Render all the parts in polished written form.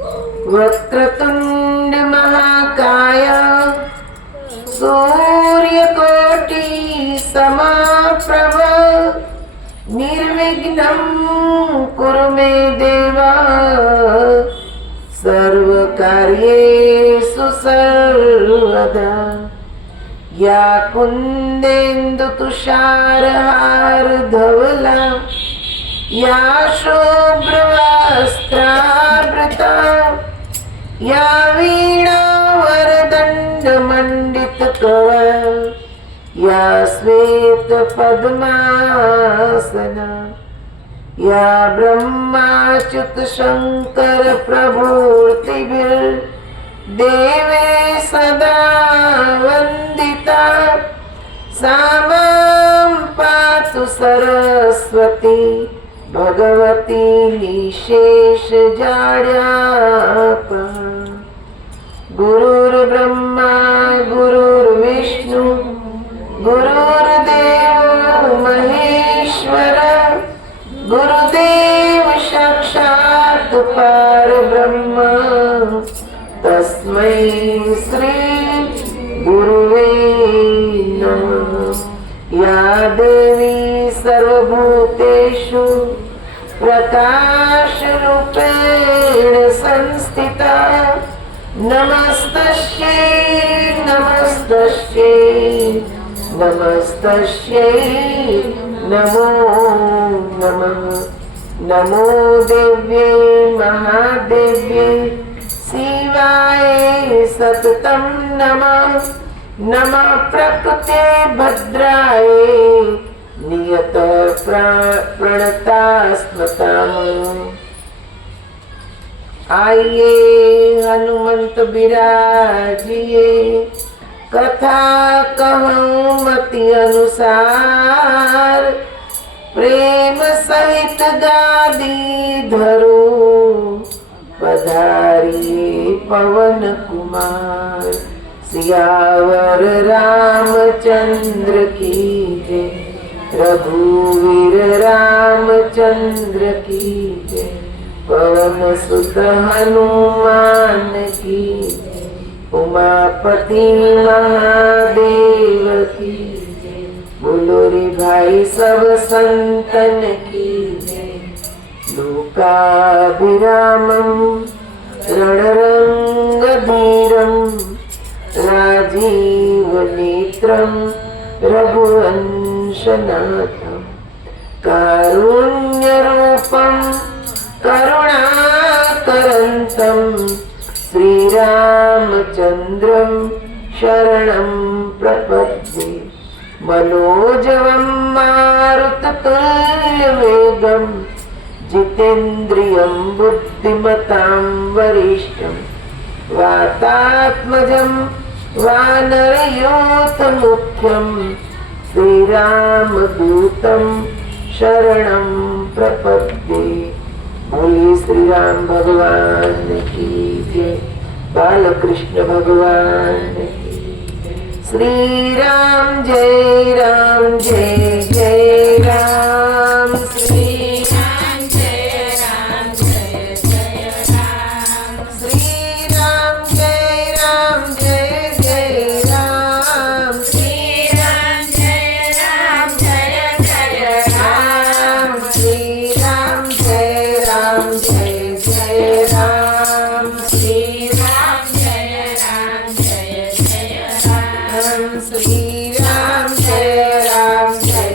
वक्रतुंड महाकाय सूर्यकोटि समप्रभ निर्विघ्नं कुरु मे देव सर्वकार्येषु सर्वदा। या कुन्देन्दु तुषारहारधवला या शुभ्रवस्त्रावृता या वीणावरदण्डमण्डितकरा या श्वेतपद्मासना या ब्रह्माच्युत शङ्कर प्रभूतिभिर्देवे सदा वन्दिता। सा मां पातु सरस्वती भगवती निशेषजाड्यापहा। गुरुर्ब्रह्मा गुरुर्विष्णु गुरुर्देवो महेश्वर गुरुदेव साक्षात् परब्रह्म तस्मै श्री गुरुवे नमः। या देवी सर्वभूतेषु प्रकाशरूपेण संस्थिता नमस्तस्यै नमस्तस्यै नमस्तस्यै नमो नमः। नमो देव्यै महादेव्यै शिवाय सततं नमः। नमः प्रकृते भद्राय नियत प्रणतास्मताम्। आइए हनुमंत बिराजिए कथा कहूँ मति अनुसार प्रेम सहित गादी धरो पधारिए पवन कुमार। सियावर रामचंद्र की जय रघुवीर रामचंद्र की जय पवन सुत हनुमान की उमापति महादेव की बोलो रे भाई सब संतन की जय। लोकाभिरामं रणरंगधीरं राजीव नेत्रं रघुवंशनाथं कारुण्यरूपं करुणाकरन्तं श्रीरामचन्द्रं शरणं प्रपद्ये। मनोजवं मारुततुल्यवेगं जितेन्द्रियं बुद्धिमतां वरिष्ठं वातात्मजं वानरयूथमुख्यं श्रीरामदूतं शरणं प्रपद्ये। बोलिए श्री राम भगवान की जय। बालकृष्ण भगवान की जय। श्री राम जय जय राम। श्री राम जय जय राम। श्री राम जय जय राम। श्री राम जय जय राम। श्री राम जय जय राम। श्री राम जय जय राम। श्री राम जय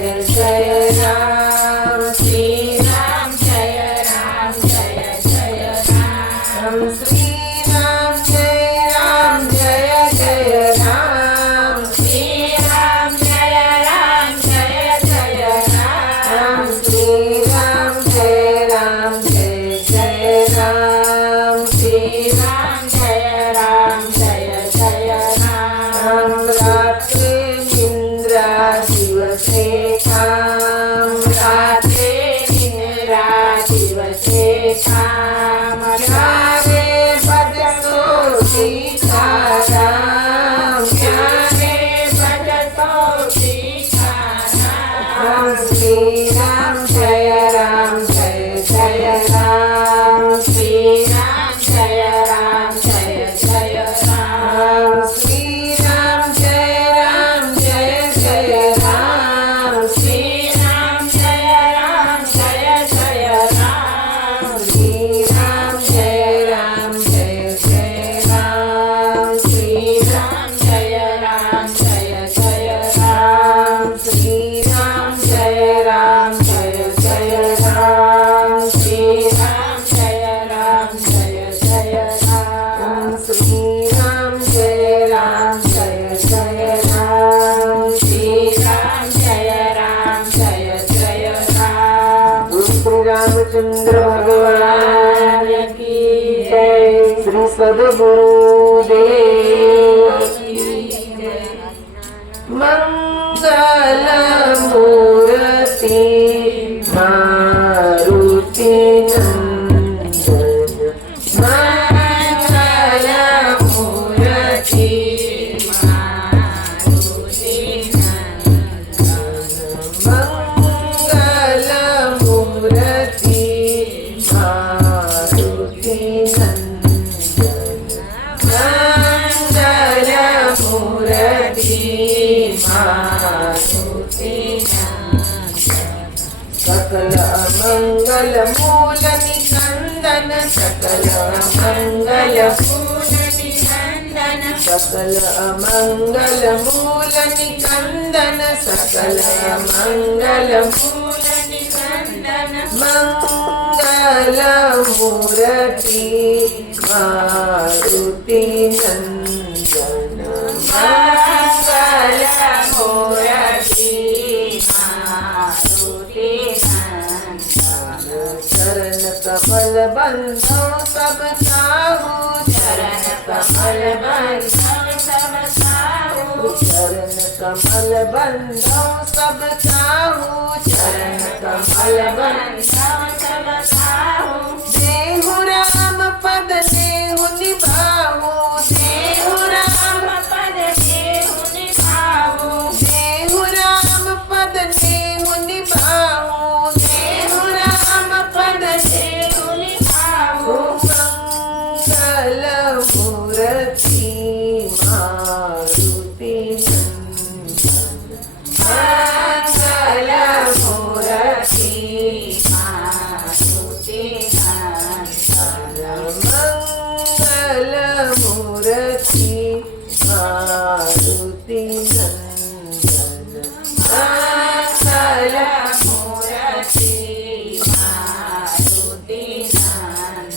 સદગુરુદેવ મંગલ મૂર્તિ મારુતિ નંદન મંગલ મૂર્તિ મારુતિ નંદન મંગલ મૂર્તિ મારુતિ નંદન મંગલ મૂર્તિ મારુતિ सकल मंगल मूल निकंदन सकल मंगल मूल निकंदन सकल मंगल मूल निकंदन सकल मंगल मूल निकंदन मंगल मूर्ति मारुति नंदन मंगल मूर्ति चरण कमल बंधो सब साहू चरण कमल बंधो सब साहू चरण कमल बंधो सब साहू चरण कमल बंधो सब साहू देहु राम पद देहु निभाऊ देहु राम पद देहु निभाऊ देहु राम पद देहु निभाऊ देहु राम पद देहु निभाऊ मंगल मूर्ति मारुति नंदन मंगल मूर्ति मारुति नंदन मंगल मूर्ति मारुति नंदन मंगल मूर्ति मारुति नंदन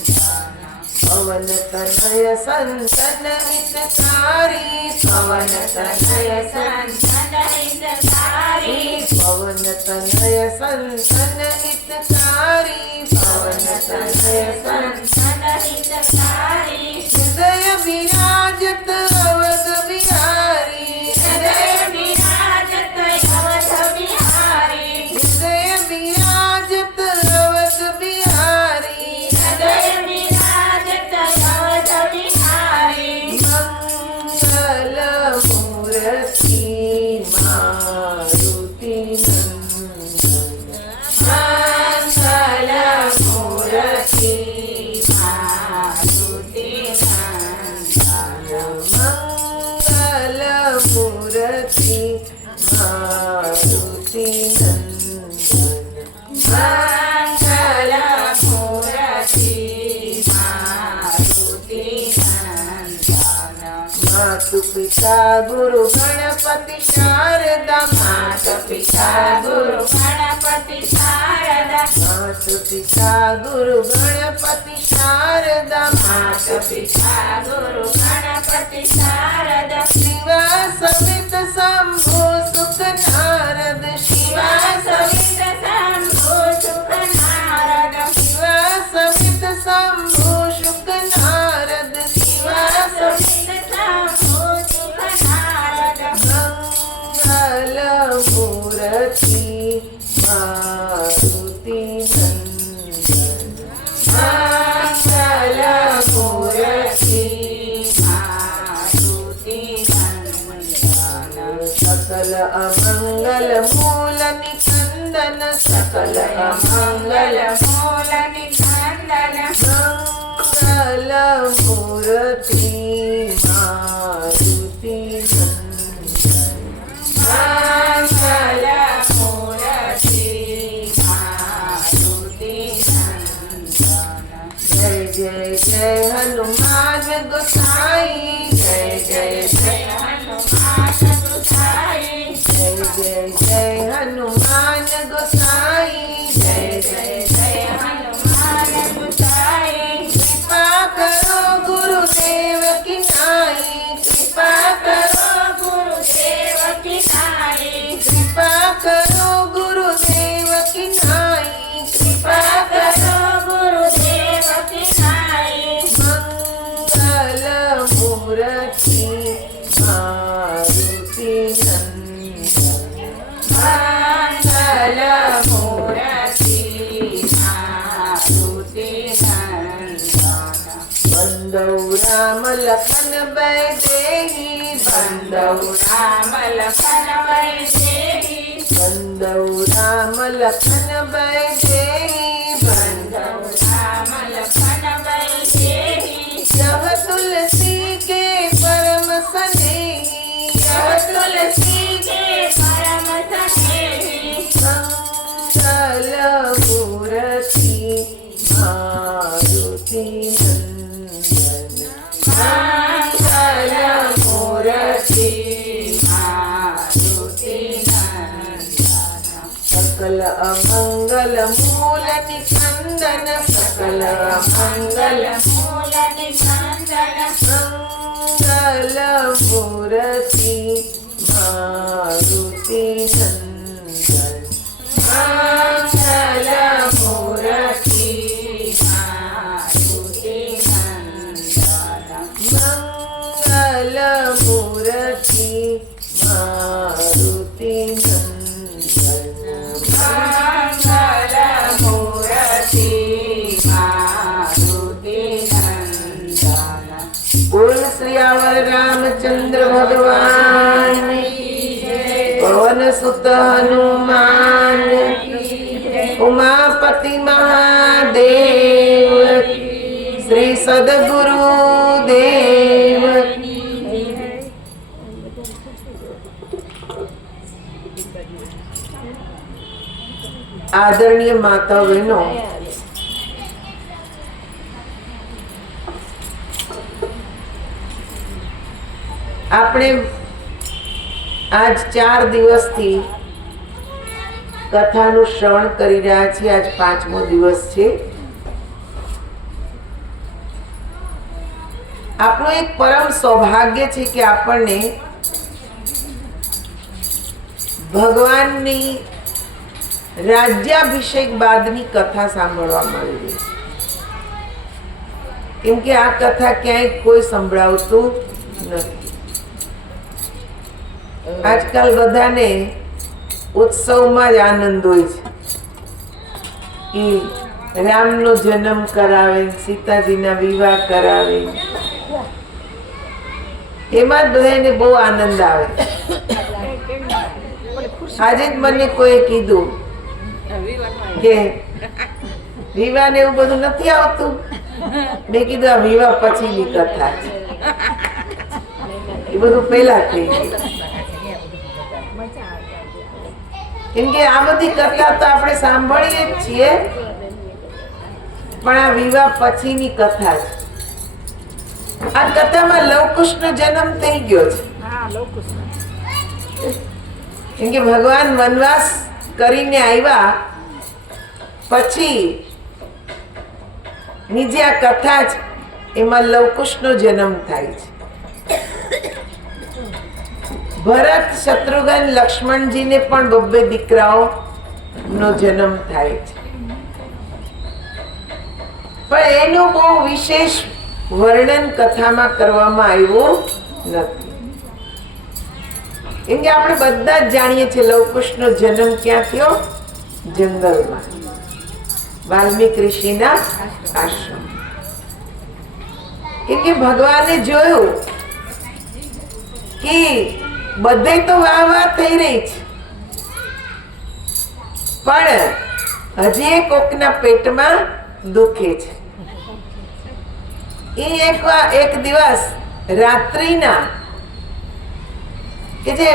पवन तनय संतन हितकारी पवन तनय संतन हितकारी पवन तनय संतन हितकारी पवन तनय संतन हितकारी हृदय विराजत अवध बिहारी हृदय विराजत अवध बिहारी हृदय विराजत अवध बिहारी हृदय विराजत अवध बिहारी मंगल मूर्ति मारुति नंदन मंगल मूर्ति मारुति नंदन मंगल मूर्ति मारुति नंदन मंगल मूर्ति मारुति नंदन मातु पिता गुरु गणपति शारदा माता पिता गुरु गणपति शारदा माता पिता गुरु गणपति शारदा माता पिता गुरु गणपति शारदा शिवा सवित शंभो सुख नारद शिवा सवित शंभो सुख नारद शिवा सवित शंभो सुख नारद शिवा सवित शंभो सुख नारद मंगल मूर्ति मारुति नंदन मंगल मूर्ति मारुति नंदन सकल अमंगल मूल निकंदन सकल अमंगल मूल निकंदन मंगल मूर्ति मारुति नंदन मंगल मूर्ति मारुति नंदन जय जय जय हनुमान गोसाई जय जय जय हनुमान गोसाई जय जय जय हनुमान गोसाई जय जय जय हनुमान गोसाई कृपा करो गुरुदेव की नाई कृपा करो गुरुदेव की नाई कृपा करो गुरुदेव की नाई कृपा करो गुरुदेव की नाई मंगल બંદવ રામ લખન વૈદેહી, બંદવ રામ લખન વૈદેહી, બંદવ રામ લખન વૈદેહી, બંદવ રામ લખન વૈદેહી, यह तुलसी के परम स्नेही, यह तुलसी के परम स्नेही, मंगल मूर्ति मारुति नंदन, मंगल मूर्ति मारुति नंदन, सकल अमंगल मूल निकंदन, सकल अमंगल मूल निकंदन, मंगल मूर्ति मारुति नंदन, मंगल मूर्ति मारुति नंदन, मंगल मूर्ति मारुति नंदन, मंगल मूर्ति मारुति नंदन। बोल श्रीयावर रामचंद्र भगवान, पवन सुत हनुमान, उमापति महादेव, श्री सद्गुरु देव। आदरणीय माता बहनों, આપણે આજ 4 દિવસથી કથાનું શ્રવણ કરી રહ્યા છીએ. આજ 5મો દિવસ છે. આપણું એક પરમ સૌભાગ્ય છે કે આપણને ભગવાનની રાજ્યાભિષેક બાદની કથા સાંભળવા મળી રહી છે. કેમ કે આ કથા ક્યાંય કોઈ સંભળાવતું નથી. આજકાલ બધાને ઉત્સવમાં જ આનંદ હોય છે કે રામનો જન્મ કરાવે, સીતાજીના વિવાહ કરાવે, એમાં જ બધાને બહુ આનંદ આવે. આજે જ મને કોઈ કીધું કે વિવાહ ને એવું બધું નથી આવતું. મેં કીધું આ વિવાહ પછીની કથા છે, એ બધું પહેલા થઈ ગયું. કેમ કે આ બધી કથા તો આપણે સાંભળીએ જ છીએ, પણ આ વિવાહ પછીની કથા છે. આ કથામાં લવકુશનો જન્મ થઈ ગયો છે. કેમ કે ભગવાન વનવાસ કરીને આવ્યા પછી ની જે આ કથા છે એમાં લવકુશનો જન્મ થાય છે. ભરત, શત્રુઘ્ન, લક્ષ્મણજીને પણ 2 દીકરાઓ નો જન્મ થાય છે. પણ એનું બહુ વિશેષ વર્ણન કથામાં કરવામાં આવ્યું નથી. કેમ કે આપણે બધા જ જાણીએ છીએ લવકુશનો જન્મ ક્યાં થયો? જંગલમાં, વાલ્મીકી ઋષિના આશ્રમ. કેમ કે ભગવાને જોયું કે બધે તો વાહ થઈ રહી છે, પણ હજી કોકના પેટમાં દુખે છે. એ એક દિવસ રાત્રિના કે જે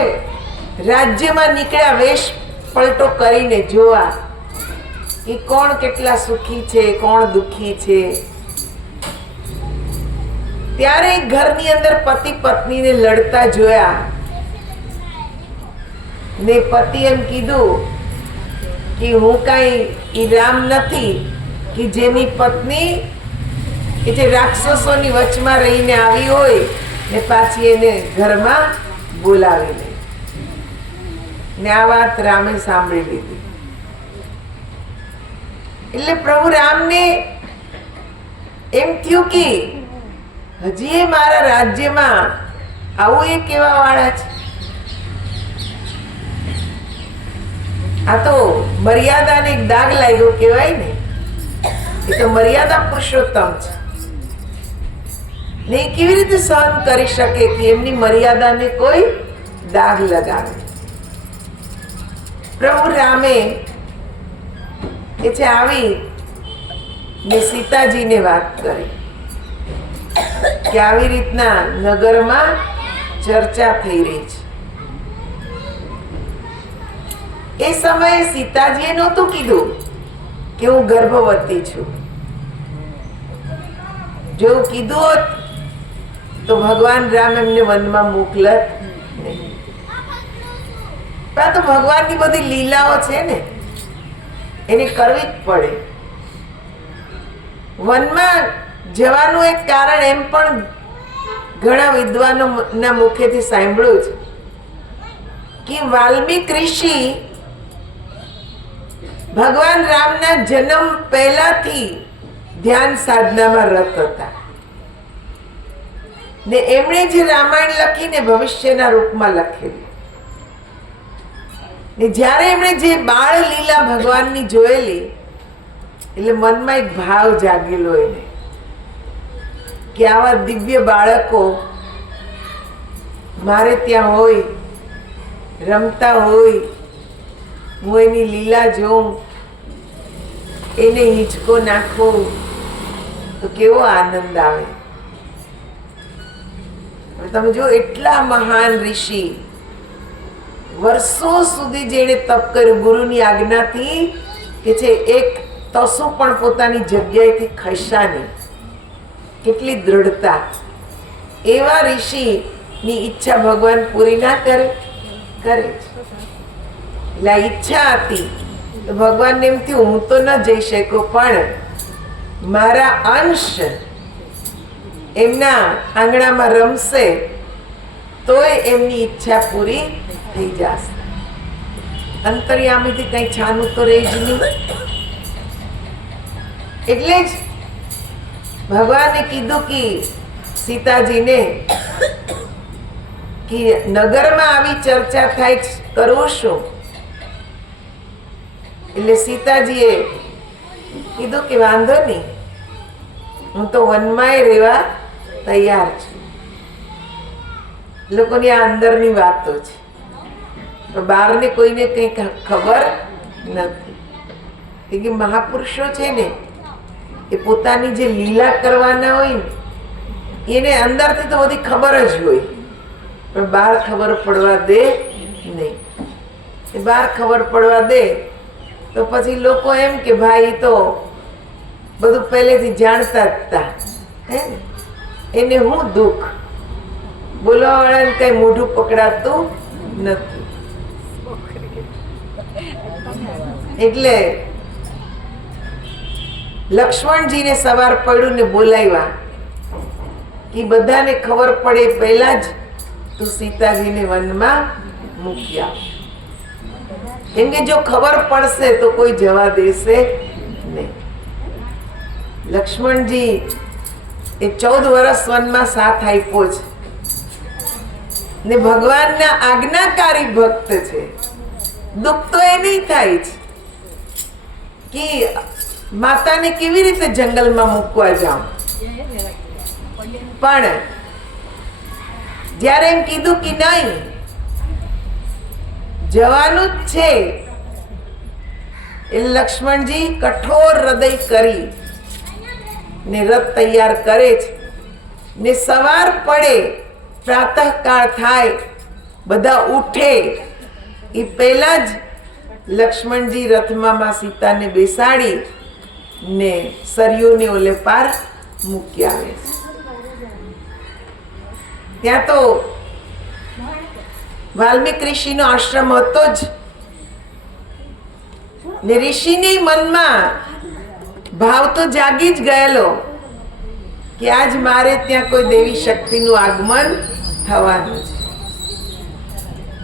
રાજ્યમાં નીકળ્યા વેશ પલટો કરીને જોવા કે કોણ કેટલા સુખી છે, કોણ દુખી છે. ત્યારે ઘરની અંદર પતિ પત્નીને લડતા જોયા ને પતિ એમ કીધું કે હું કાંઈ રામ નથી કે જેની પત્ની કે જે રાક્ષસોની વચમાં રહીને આવી હોય ને પાછી એને ઘરમાં બોલાવી લે. ને આ વાત રામે સાંભળી લીધી. એટલે પ્રભુ રામને એમ થયું કે હજી એ મારા રાજ્યમાં આવું એ કેવા વાળા છે. આ તો મર્યાદાને એક દાગ લાગ્યો કહેવાય ને, એ તો મર્યાદા પુરુષોત્તમ છે. ને એ કેવી રીતે સહન કરી શકે કે એમની મર્યાદાને કોઈ દાગ લગાવે? પ્રભુ રામે એ છે આવી ને સીતાજીને વાત કરી કે આવી રીતના નગરમાં ચર્ચા થઈ રહી છે. એ સમયે સીતાજીએ નહોતું કીધું કે હું ગર્ભવતી છું. જો એવું કીધું હોત તો ભગવાન રામ એમને વનમાં મોકલત નહીં. પણ તો ભગવાનની બધી લીલાઓ છે ને, એને કરવી જ પડે. વનમાં જવાનું એક કારણ એમ પણ ઘણા વિદ્વાનોના મુખેથી સાંભળ્યું છે કે વાલ્મીક ઋષિ ભગવાન રામના જન્મ પહેલાથી ધ્યાન સાધનામાં રત હતા ને એમણે જે રામાયણ લખીને ભવિષ્યના રૂપમાં લખેલી ને જ્યારે એમણે જે બાળ લીલા ભગવાનની જોયેલી એટલે મનમાં એક ભાવ જાગેલો એને કે આવા દિવ્ય બાળકો મારે ત્યાં હોય, રમતા હોય, હું એની લીલા જોઉં, એને હિંચકો નાખું તો કેવો આનંદ આવે. તમે જો એટલા મહાન ઋષિ વર્ષો સુધી જેણે તપ કર્યું ગુરુની આજ્ઞાથી કે છે એક તસુ પણ પોતાની જગ્યાએથી ખસ્યા નહીં. કેટલી દ્રઢતા! એવા ઋષિની ઈચ્છા ભગવાન પૂરી ના કરે? કરે છે. એટલે ઈચ્છા હતી તો ભગવાનને એમ થયું હું તો ન જઈ શકું પણ મારા અંશ એમના આંગણામાં રમશે તોય એમની ઈચ્છા પૂરી થઈ જશે. અંતર્યામીથી કઈ છાનું તો રહે જ નહીં. એટલે જ ભગવાને કીધું કે સીતાજીને કે નગરમાં આવી ચર્ચા થાય કરવું શું? એટલે સીતાજીએ કીધું કે વાંધો નહીં, હું તો વનમાં રહેવા તૈયાર છું. લોકોની આ અંદરની વાતો છે, બહારને કોઈને કઈ ખબર નથી. કે મહાપુરુષો છે ને એ પોતાની જે લીલા કરવાના હોય ને એને અંદરથી તો બધી ખબર જ હોય પણ બહાર ખબર પડવા દે નહીં. એ બહાર ખબર પડવા દે તો પછી લોકો એમ કે ભાઈ તો બધું પહેલેથી જાણતા જ હતા, હે ને, એને હું દુઃખ. બોલવા વાળાને કઈ મોઢું પકડાતું નથી. એટલે લક્ષ્મણજીને સવાર પડ્યું ને બોલાવ્યા કે બધાને ખબર પડે પહેલા જ તું સીતાજીને વનમાં મૂકી આવ. કેમ કે જો ખબર પડશે તો કોઈ જવા દેશે નહીં. લક્ષ્મણજી એ 14 વર્ષ વનમાં સાથ આપ્યો છે ને ભગવાનના આજ્ઞાકારી ભક્ત છે. દુઃખ તો એ નહીં થાય છે કે માતાને કેવી રીતે જંગલમાં મૂકવા જાઉં, પણ જ્યારે એમ કીધું કે નહીં જવાનું જ છે એટલે લક્ષ્મણજી કઠોર હૃદય કરી ને રથ તૈયાર કરે છે ને સવાર પડે પ્રાતઃકાળ થાય બધા ઉઠે એ પહેલા જ લક્ષ્મણજી રથમાં સીતાને બેસાડી ને સરયુને ઓલે પાર મૂકી આવે છે. ત્યાં તો વાલ્મીક ઋષિનો આશ્રમ હતો જ ને ઋષિની મનમાં ભાવ તો જાગી જ ગયેલો કે આજ મારે ત્યાં કોઈ દેવી શક્તિનું આગમન થવાનું છે.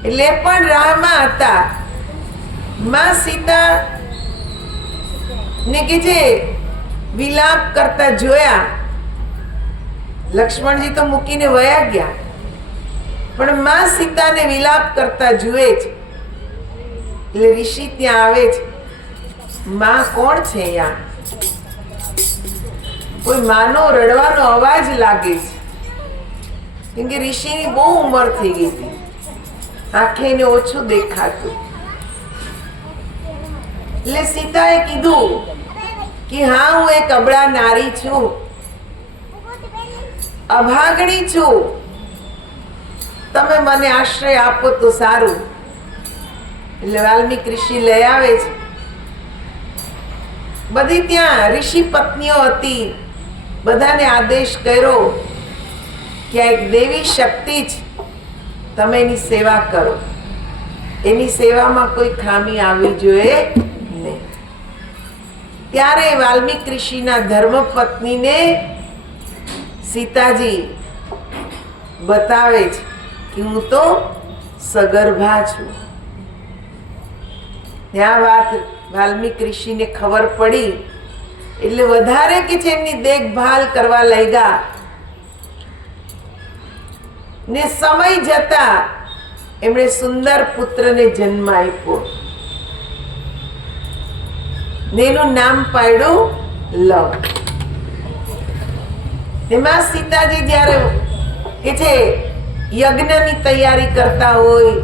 એટલે પણ રાહમાં હતા. માં સીતા ને કે જે વિલાપ કરતા જોયા, લક્ષ્મણજી તો મૂકીને વયા ગયા પણ માં સીતાને વિલાપ કરતા જુએ છે. એટલે ઋષિ ત્યાં આવે છે. માં કોણ છે? અહીંયા કોઈ માનો રડવાનો અવાજ લાગે છે. કેમ કે ઋષિની બહુ ઉંમર થઈ ગઈ હતી, આંખેને ઓછું દેખાતું. એટલે સીતાએ કીધું કે હા, હું એક અબળા નારી છું, અભાગણી છું, તમે મને આશ્રય આપો તો સારું. એટલે વાલ્મીક ઋષિ લઈ આવે છે. બધી ત્યાં ઋષિ પત્નીઓ હતી, બધાને આદેશ કર્યો કે આ એક દેવી શક્તિ છે, તમે એની સેવા કરો, એની સેવામાં કોઈ ખામી આવવી જોઈએ નહીં. ત્યારે વાલ્મીક ઋષિના ધર્મપત્નીને સીતાજી બતાવે છે કે હું તો સગર્ભા છું. આ વાત વાલ્મીક ઋષિને ખબર પડી એટલે વધારે કે છે એમની દેખભાલ કરવા લાગ્યા. ને સમય જતા એમણે સુંદર પુત્રને જન્મ આપ્યો ને એનું નામ પાડ્યું લવ. એમાં સીતાજી જ્યારે કે છે યજ્ઞની તૈયારી કરતા હોય,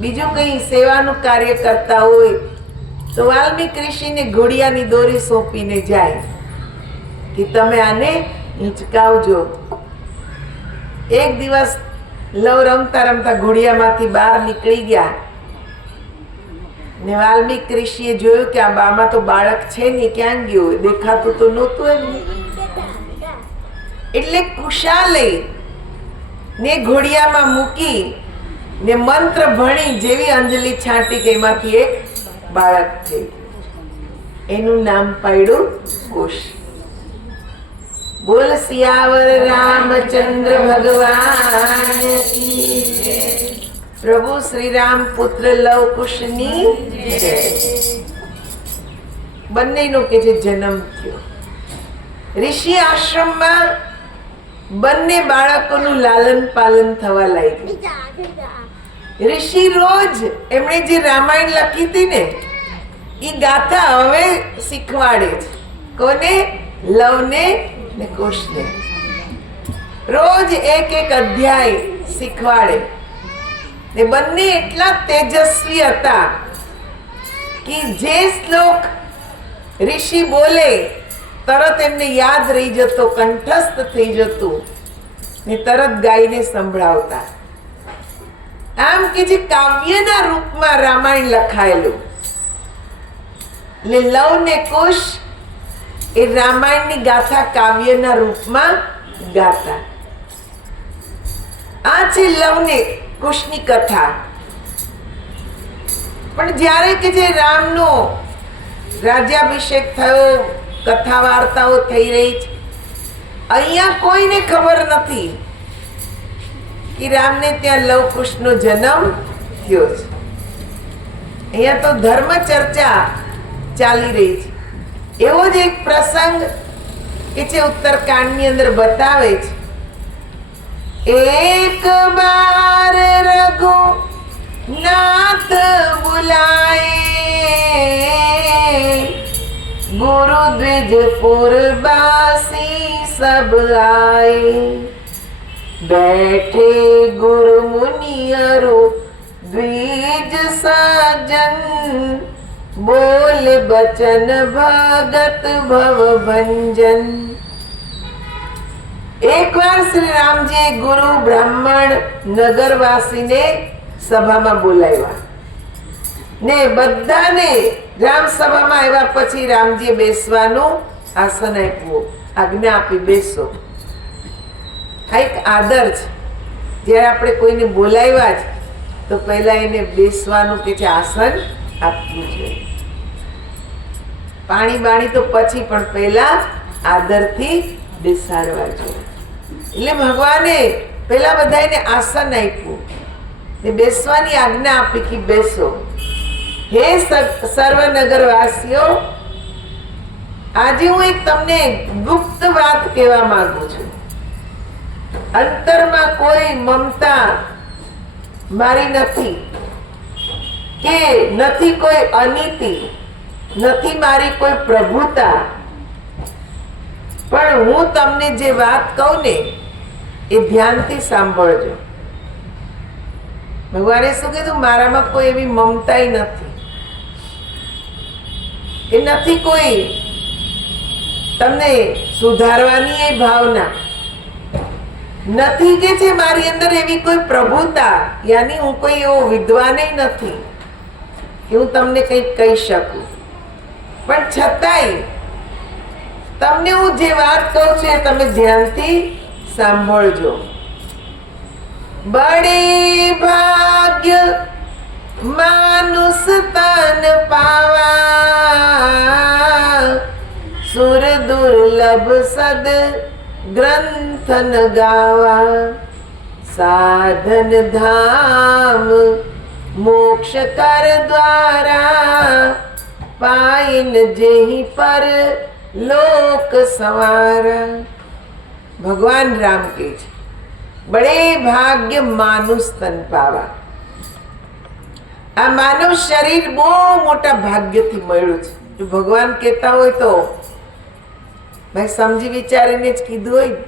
બીજું કઈ સેવાનું કાર્ય કરતા હોય, તો વાલ્મીક ઋષિને ઘોડિયાની દોરી સોંપીને જાય કે તમે આને હિંચકાવજો. એક દિવસ લવ રમતા રમતા ઘોડિયામાંથી બહાર નીકળી ગયા ને વાલ્મીક ઋષિએ જોયું કે આ બામાં તો બાળક છે ને, ક્યાં ગયું, દેખાતું તો નહોતું એમને. એટલે કુશાલે ને ઘોડિયામાં મૂકી ને મંત્ર ભણી જેવી અંજલિ છાંટી કે એમાંથી એક બાળક થઈ ગયું. એનું નામ પાડ્યું કુશ. બોલ સિયાવર રામચંદ્ર ભગવાન કી જય. પ્રભુ શ્રી રામ પુત્ર લવ કુશની જય. બંનેનો કે જે જન્મ થયો ઋષિ આશ્રમમાં, બંને બાળકોનું લાલન પાલન થવા લાગ્યું. ઋષિ રોજ એમણે જે રામાયણ લખી હતી ને એ ગાથા હવે શીખવાડે છે. કોને? લવને ને કુશને. રોજ એક એક અધ્યાય શીખવાડે. ને બંને એટલા તેજસ્વી હતા કે જે શ્લોક ઋષિ બોલે તરત એમને યાદ રહી જતો, કંઠસ્થ થઈ જતું ને તરત ગાઈને સંભળાવતા. આમ કે જે કાવ્યના રૂપમાં રામાયણ લખાયેલું. એટલે લવ ને કુશ એ રામાયણની ગાથા કાવ્યના રૂપમાં ગાતા. આ છે લવ ને કુશની કથા. પણ જ્યારે કે જે રામનો રાજ્યાભિષેક થયો, કથા વાર્તાઓ થઈ રહી છે, અહીંયા કોઈને ખબર નથી કે રામને ત્યાં લવ કુશનો જન્મ થયો છે. અહીંયા તો ધર્મ ચર્ચા ચાલી રહી છે. એવો જ એક પ્રસંગ કે છે ઉત્તરકાંડની અંદર બતાવે છે. એક બાર રઘુનાથ બુલાए, गुरु द्विजपुर बासी सब आए, बैठे गुरु मुनियरो द्विज सजन, बोल बचन भगत भव भंजन. एक बार श्री रामजी गुरु ब्राह्मण नगरवासी સભામાં બોલાવ્યા ને બધાને રામ સભામાં આવ્યા પછી રામજીએ બેસવાનું આસન આપ્યું, આજ્ઞા આપી બેસો. આ એક આદર છે. જ્યારે આપણે કોઈને બોલાવ્યા છે તો પહેલા એને બેસવાનું કે છે આસન આપવું જોઈએ. પાણી બાણી તો પછી, પણ પહેલા આદરથી બેસાડવા જોઈએ. એટલે ભગવાને પહેલા બધાને આસન આપ્યું ને બેસવાની આજ્ઞા આપી કે બેસો. હે સર્વનગરવાસીઓ, આજે હું એક તમને ગુપ્ત વાત કહેવા માંગુ છું. અંતરમાં કોઈ મમતા મારી નથી, કે નથી કોઈ અનીતિ, નથી મારી કોઈ પ્રભુતા, પણ હું તમને જે વાત કહું ને એ ધ્યાનથી સાંભળજો. ભગવાને શું કીધું? મારામાં કોઈ એવી મમતાઈ નથી, એ નથી કોઈ તમને સુધારવાની એ ભાવના નથી કે છે મારી અંદર એવી કોઈ પ્રભુતા, યાની હું કોઈ એવો વિદ્વાન નથી કે હું તમને કંઈક કહી શકું. પણ છતાંય તમને હું જે વાત કહું છું એ તમે ધ્યાનથી સાંભળજો. બડે ભાગ્ય માનુષ તન પાવા, સુર દુર્લભ સદ ગ્રંથન ગાવા, સાધન ધામ મોક્ષ કર દ્વારા, પાયન જેહી પર લોક સવારા. ભગવાન રામ કહે છે બડે ભાગ્ય માનુષ તન પાવા. આ માનવ શરીર બહુ મોટા ભાગ્યથી મળ્યું છે. જો ભગવાન કહેતા હોય તો ભાઈ સમજી વિચારીને જ કીધું હોય.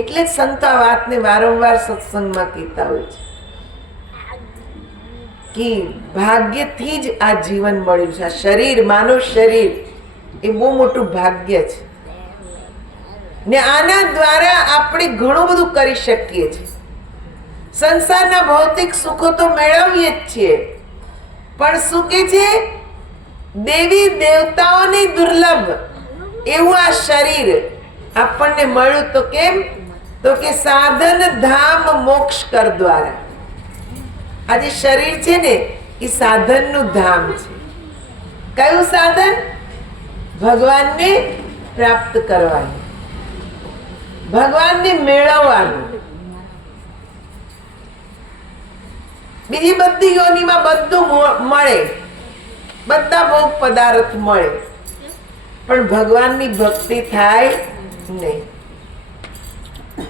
એટલે જ સંતો આ વાતને વારંવાર સત્સંગમાં કહેતા હોય છે કે ભાગ્યથી જ આ જીવન મળ્યું છે. આ શરીર, માનવ શરીર એ બહુ મોટું ભાગ્ય છે ને આના દ્વારા આપણે ઘણું બધું કરી શકીએ છીએ. સંસારના ભૌતિક સુખો તો મેળવીએ જ છીએ, પણ શું કે છે દેવી દેવતાઓની દુર્લભ એવું આ શરીર આપણને મળ્યું. તો કેમ? તો કે સાધન ધામ મોક્ષ કર દ્વારા. આ જે શરીર છે ને એ સાધનનું ધામ છે. કયું સાધન? ભગવાનને પ્રાપ્ત કરવાનું, ભગવાનને મેળવવાનું. બીજી બધી યોનિમાં બધું મળે, બધા ભોગ પદાર્થ મળે, પણ ભગવાનની ભક્તિ થાય નહીં.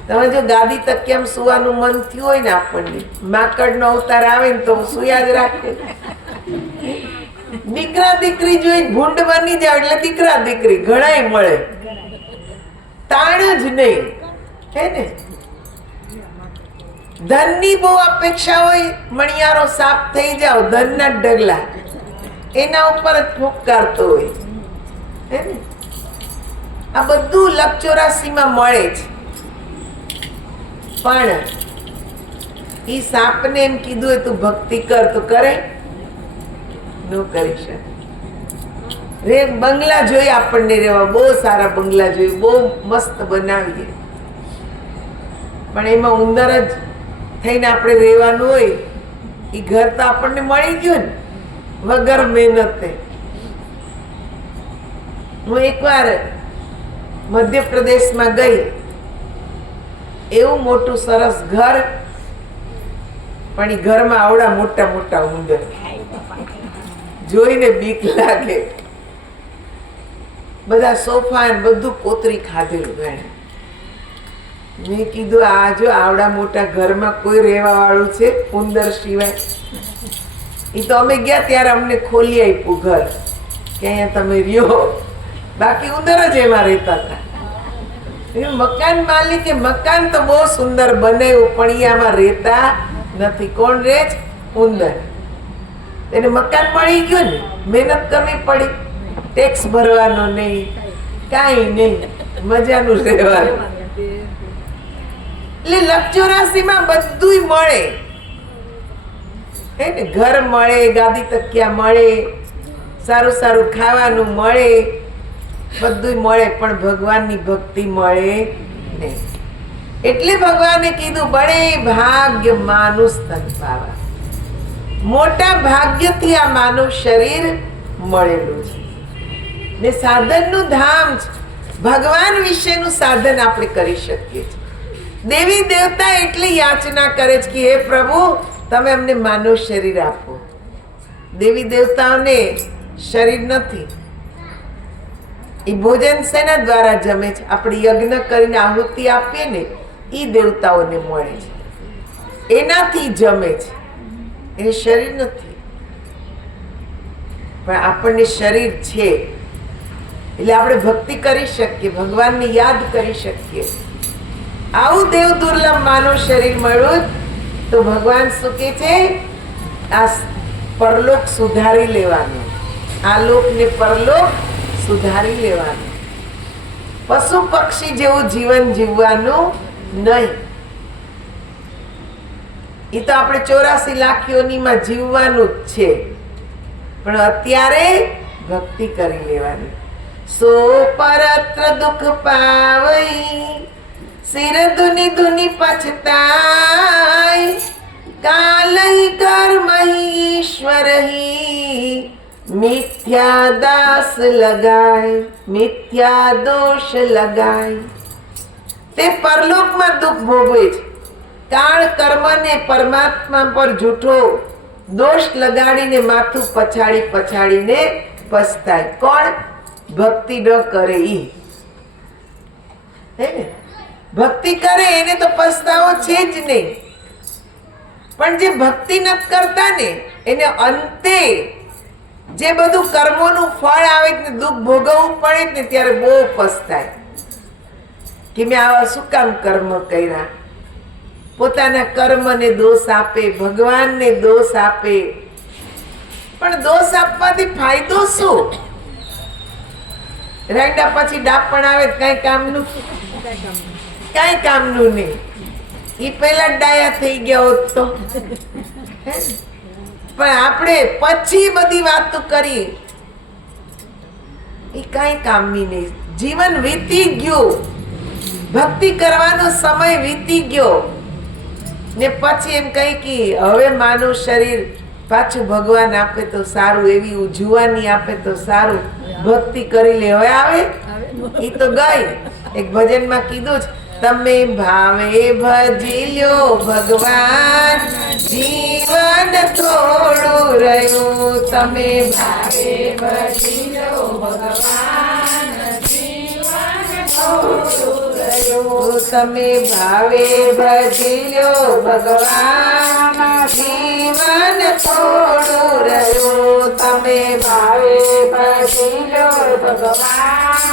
તમે જો ગાદી તકિયામાં સુવાનું મન થયું હોય ને, આપણને માકડનો અવતાર આવે ને તો સુયા જ રાખે. દીકરા દીકરી જોઈ ભૂંડ બની જાય એટલે દીકરા દીકરી ઘણાય મળે, તાણ જ નહીં. હે ને? ધનની બહુ અપેક્ષા હોય, મણિયારો સાફ થઈ જાવ, ધનના ડગલા એના ઉપર જ ફૂંકારતો હોય. હે ને? આ બધું લક્ષ 84 મળે છે. પણ ઈ સાપને એમ કીધું હોય તું ભક્તિ કર, તો કરે? ન કરી શકે. રે બંગલા જોઈએ આપણને રહેવા, બહુ સારા બંગલા જોઈએ, બહુ મસ્ત બનાવીએ, પણ એમાં ઉંદર જ થઈને આપણે રહેવાનું હોય. એ ઘર તો આપણને મળી ગયું ને વગર મહેનતે. હું એકવાર મધ્યપ્રદેશમાં ગઈ. એવું મોટું સરસ ઘર, પણ એ ઘરમાં આવડા મોટા મોટા ઉંદર, જોઈને બીક લાગે. બધા સોફા ને બધું કોતરી ખાધેલું ગણે. મેં કીધું આ જો આવડા મોટા ઘરમાં કોઈ રહેવા વાળું છે ઉંદર સિવાય? એ તો અમે ગયા ત્યારે અમને ખોલી આપ્યું ઘર કે અહીંયા તમે રહ્યો, બાકી ઉંદર જ એમાં રહેતા હતા. મકાન માલિકે મકાન તો બહુ સુંદર બનાવ્યું, પણ એ આમાં રહેતા નથી. કોણ રહે છે? ઉંદર. એને મકાન મળી ગયું ને, મહેનત કરવી પડી, ટેક્સ ભરવાનો નહીં, કાંઈ નહીં, મજાનું રહેવાનું. એટલે લક્ષ 84 બધું મળે. હે ને? ઘર મળે, ગાદી તકિયા મળે, સારું સારું ખાવાનું મળે, બધું મળે, પણ ભગવાનની ભક્તિ મળે નહીં. એટલે ભગવાને કીધું બડે ભાગ્ય માનુષ તન પાવા. મોટા ભાગ્યથી આ માનવ શરીર મળેલું છે ને સાધનનું ધામ છે. ભગવાન વિશેનું સાધન આપણે કરી શકીએ છીએ. દેવી દેવતા એટલે યાચના કરે છે કે હે પ્રભુ તમે અમને માનવ શરીર આપો. દેવી દેવતાઓને શરીર નથી. એ ભોજન શેના દ્વારા જમે છે? આપણે યજ્ઞ કરીને આહુતિ આપીએ ને, એ દેવતાઓને મળે છે, એનાથી જમે છે. એને શરીર નથી, પણ આપણને શરીર છે એટલે આપણે ભક્તિ કરી શકીએ, ભગવાનને યાદ કરી શકીએ. આવું દેવ દુર્લભ માનવ શરીર મળ્યું તો ભગવાન શું કહે છે, આ પરલોક સુધારી લેવાનું, આ લોક ને પરલોક સુધારી લેવાનું, પશુ પક્ષી જેવું જીવન જીવવાનું નહીં. એ તો આપણે 84 લાખ યોનીમાં જીવવાનું જ છે, પણ અત્યારે ભક્તિ કરી લેવાની. સો પરત્ર દુઃખ પાવઈ સિર ધુની ધુની પછતાય કાલહી કર્મહી ઈશ્વરહી મિથ્યા દાસ લગાય મિથ્યા દોષ લગાય. તે પરલોકમાં દુઃખ ભોગવે છે. કાળ કર્મને પરમાત્મા પર જૂઠો દોષ લગાડીને માથું પછાડી પછાડીને પસ્તાય. કોણ? ભક્તિ ન કરે ઈ. હે ને? ભક્તિ કરે એને તો પસ્તાવો છે જ નહીં, પણ જે ભક્તિ નથી કરતા ને એને અંતે જે બધું કર્મોનું ફળ આવે ને દુઃખ ભોગવવું પડે ને ત્યારે બહુ પસ્તાય કે મેં આવા શું કામ કર્મ કર્યા. પોતાના કર્મને દોષ આપે, ભગવાનને દોષ આપે, પણ દોષ આપવાથી ફાયદો શું? રાંડા પછી ડાપણ આવે કઈ કામનું? કઈ કામનું નહીં. ઈ પહેલા ડાયા થઈ ગયા હોત તો. પણ આપણે પછી બધી વાતો કરી, ઈ કઈ કામની નહીં. જીવન વીતી ગયું, ભક્તિ કરવાનો સમય વીતી ગયો ને પછી એમ કહી કે હવે માનવ શરીર પાછું ભગવાન આપે તો સારું, એવી ઉજવાની આપે તો સારું, ભક્તિ કરી લે. હવે આવે ઈ તો ગઈ. એક ભજનમાં કીધું છે, તમે ભાવે ભજી લ્યો ભગવાન જીવન થોડું રહ્યું. તમે ભાવે ભજી લ્યો ભગવાન જીવન થોડું રહ્યું. તમે ભાવે ભજી લ્યો ભગવાન જીવન થોડું રહ્યું. તમે ભાવે ભજી લ્યો ભગવાન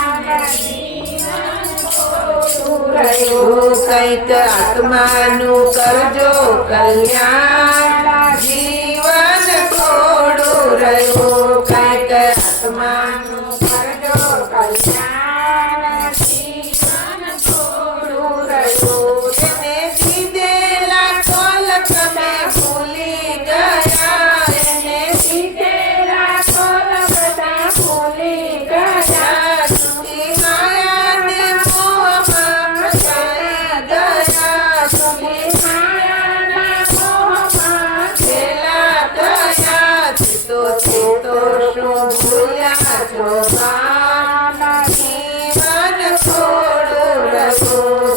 કઈક આત્માનું કરજો કલ્યાણ જીવન થોડું રહ્યું. કઈક આત્માનું કરજો કલ્યાણ જીવન થોડું રહ્યું. એને દીધેલા કોલ તમે ભૂલી ગયા, એને દીધેલા કોલ બધા ભૂલી ગયા. સુખી માયાને મોહમાં ફસાઈ ગયા, સુખી માયાના મોહમાં છેલ્લા ગયા. તો શું ભૂલ્યા છો માન જીવન થોડું રહ્યું.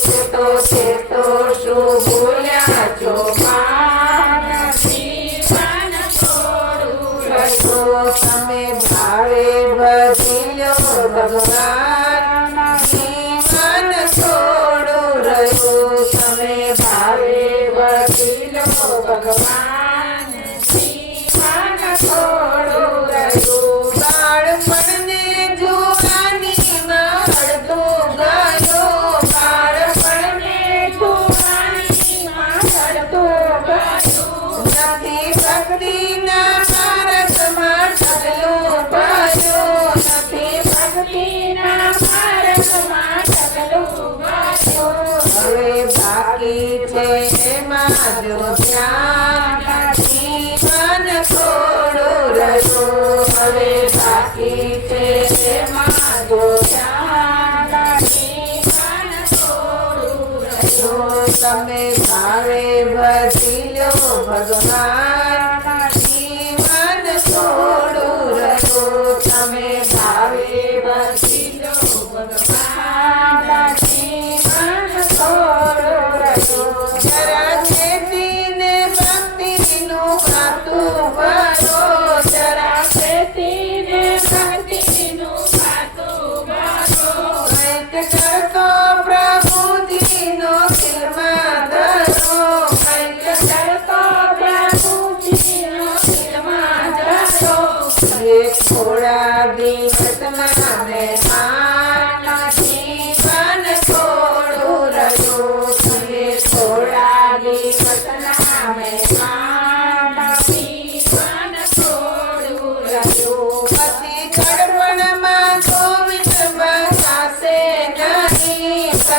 તો શું ભૂલ્યા છો માન જીવન થોડું રહ્યું. તમે ભાવે ભજી લ્યો ભગવાન જીવન થોડું રહ્યું. તમે ભાવે ભજી લ્યો ભગવાન જીવન થોડું રહ્યું. બાળપણને જુવાનીમાં અડધું ગયો, બાળપણને જુવાનીમાં અડધું ગયું. નથી ભક્તિના માર્ગમાં ઢગલું ભર્યું, નથી ભક્તિના માર્ગમાં ઢગલું ભર્યું. હવે બાકી છે એમાં જો ધ્યાન જીવન થોડું રહ્યું. હવે બાકી છે એમાં જો ધ્યાન જીવન થોડું રહ્યું. તમે ભાવે ભજી લ્યો ભગવાન જીવન થોડું રહ્યું. તમે ભાવે ભજી લ્યો ભગવાન જીવન થોડું રહ્યું. જરા ચેતીને ભક્તિનું ખાતું ભરો, જરા ચેતીને ભક્તિનું ખાતું ભરો. કંઈક કરતો પ્રભુજીનો દિલમાં ધરો, કંઈક કરતો પ્રભુજીનો દિલમાં ધરો. થોડા દિવસના મહેમાન જીવન થોડું રહ્યું.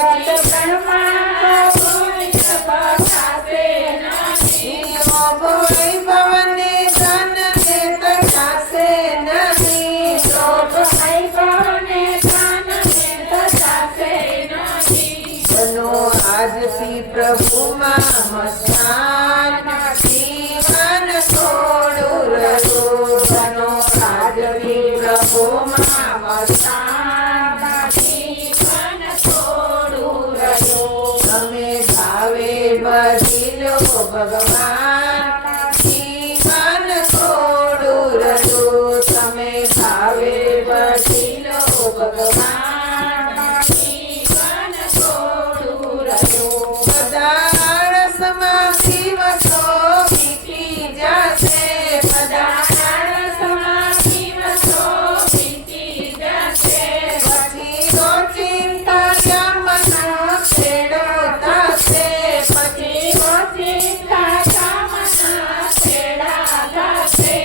બ્રહ્મા પુણ્ય બતાશે નહીં. લોભ વૈભવને ધનને તજાશે નહીં. લોભ વૈભવને ધનને તજાશે નહીં. બનો આજથી પ્રભુમાં મસ્તાન, જીવન થોડું રહ્યું. બનો આજથી પ્રભુમાં મસ્તાન, જીવન થોડું રહ્યું. તમે ભાવે બધી લો ભગવાન, જીવન થોડું રહ્યું. તમે ભાવે બધી લો ભગવાન, જીવન થોડું રહ્યું. બધા આળસમાં દિવસો વીતી જશે. બધા આળસમાં દિવસો વીતી જશે. પછી તો ચિંતા યમનો છેડો થશે. પછી ચિંતા કામના છેડા થશે.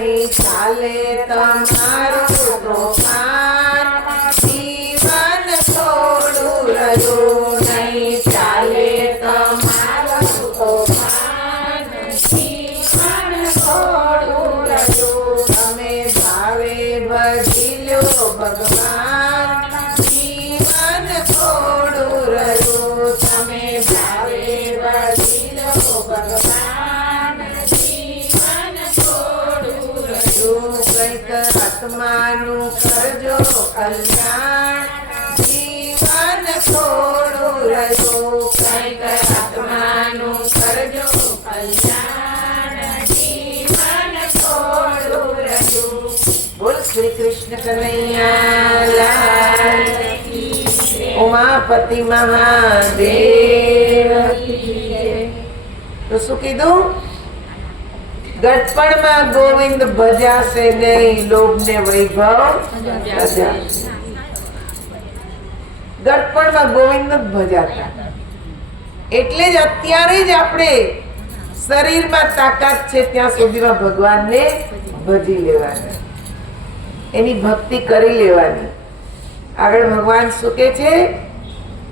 નહીં ચાલે તમારું તોફાન, જીવન થોડું રહ્યું. નહીં ચાલે તમારું તોફાન, જીવન થોડું રહ્યું. તમે ભાવે બધી લો ભગવાન, જીવન થોડું રહ્યું. તમે ભાવે બધી લો ભગવાન, જીવન થોડું રહ્યું. કંઈક આત્માનું કરજો કલ્યાણ, જીવન થોડું રહ્યું. કંઈક આત્માનું કરજો કલ્યાણ, જીવન થોડું રહ્યું. બોલ શ્રી કૃષ્ણ કનૈયા લાલ કી જય. ઉમાપતિ મહાદેવ કી જય. તો શું કીધું? ગટપણમાં ગોવિંદ ભજાશે નહીં, લોભ ને વૈભવ ભજાશે. ગટપણમાં ગોવિંદ જ ભજાતા. એટલે જ અત્યારે જ આપણે શરીરમાં તાકાત છે ત્યાં સુધીમાં ભગવાનને ભજી લેવાના, એની ભક્તિ કરી લેવાની. આગળ ભગવાન શું કે છે?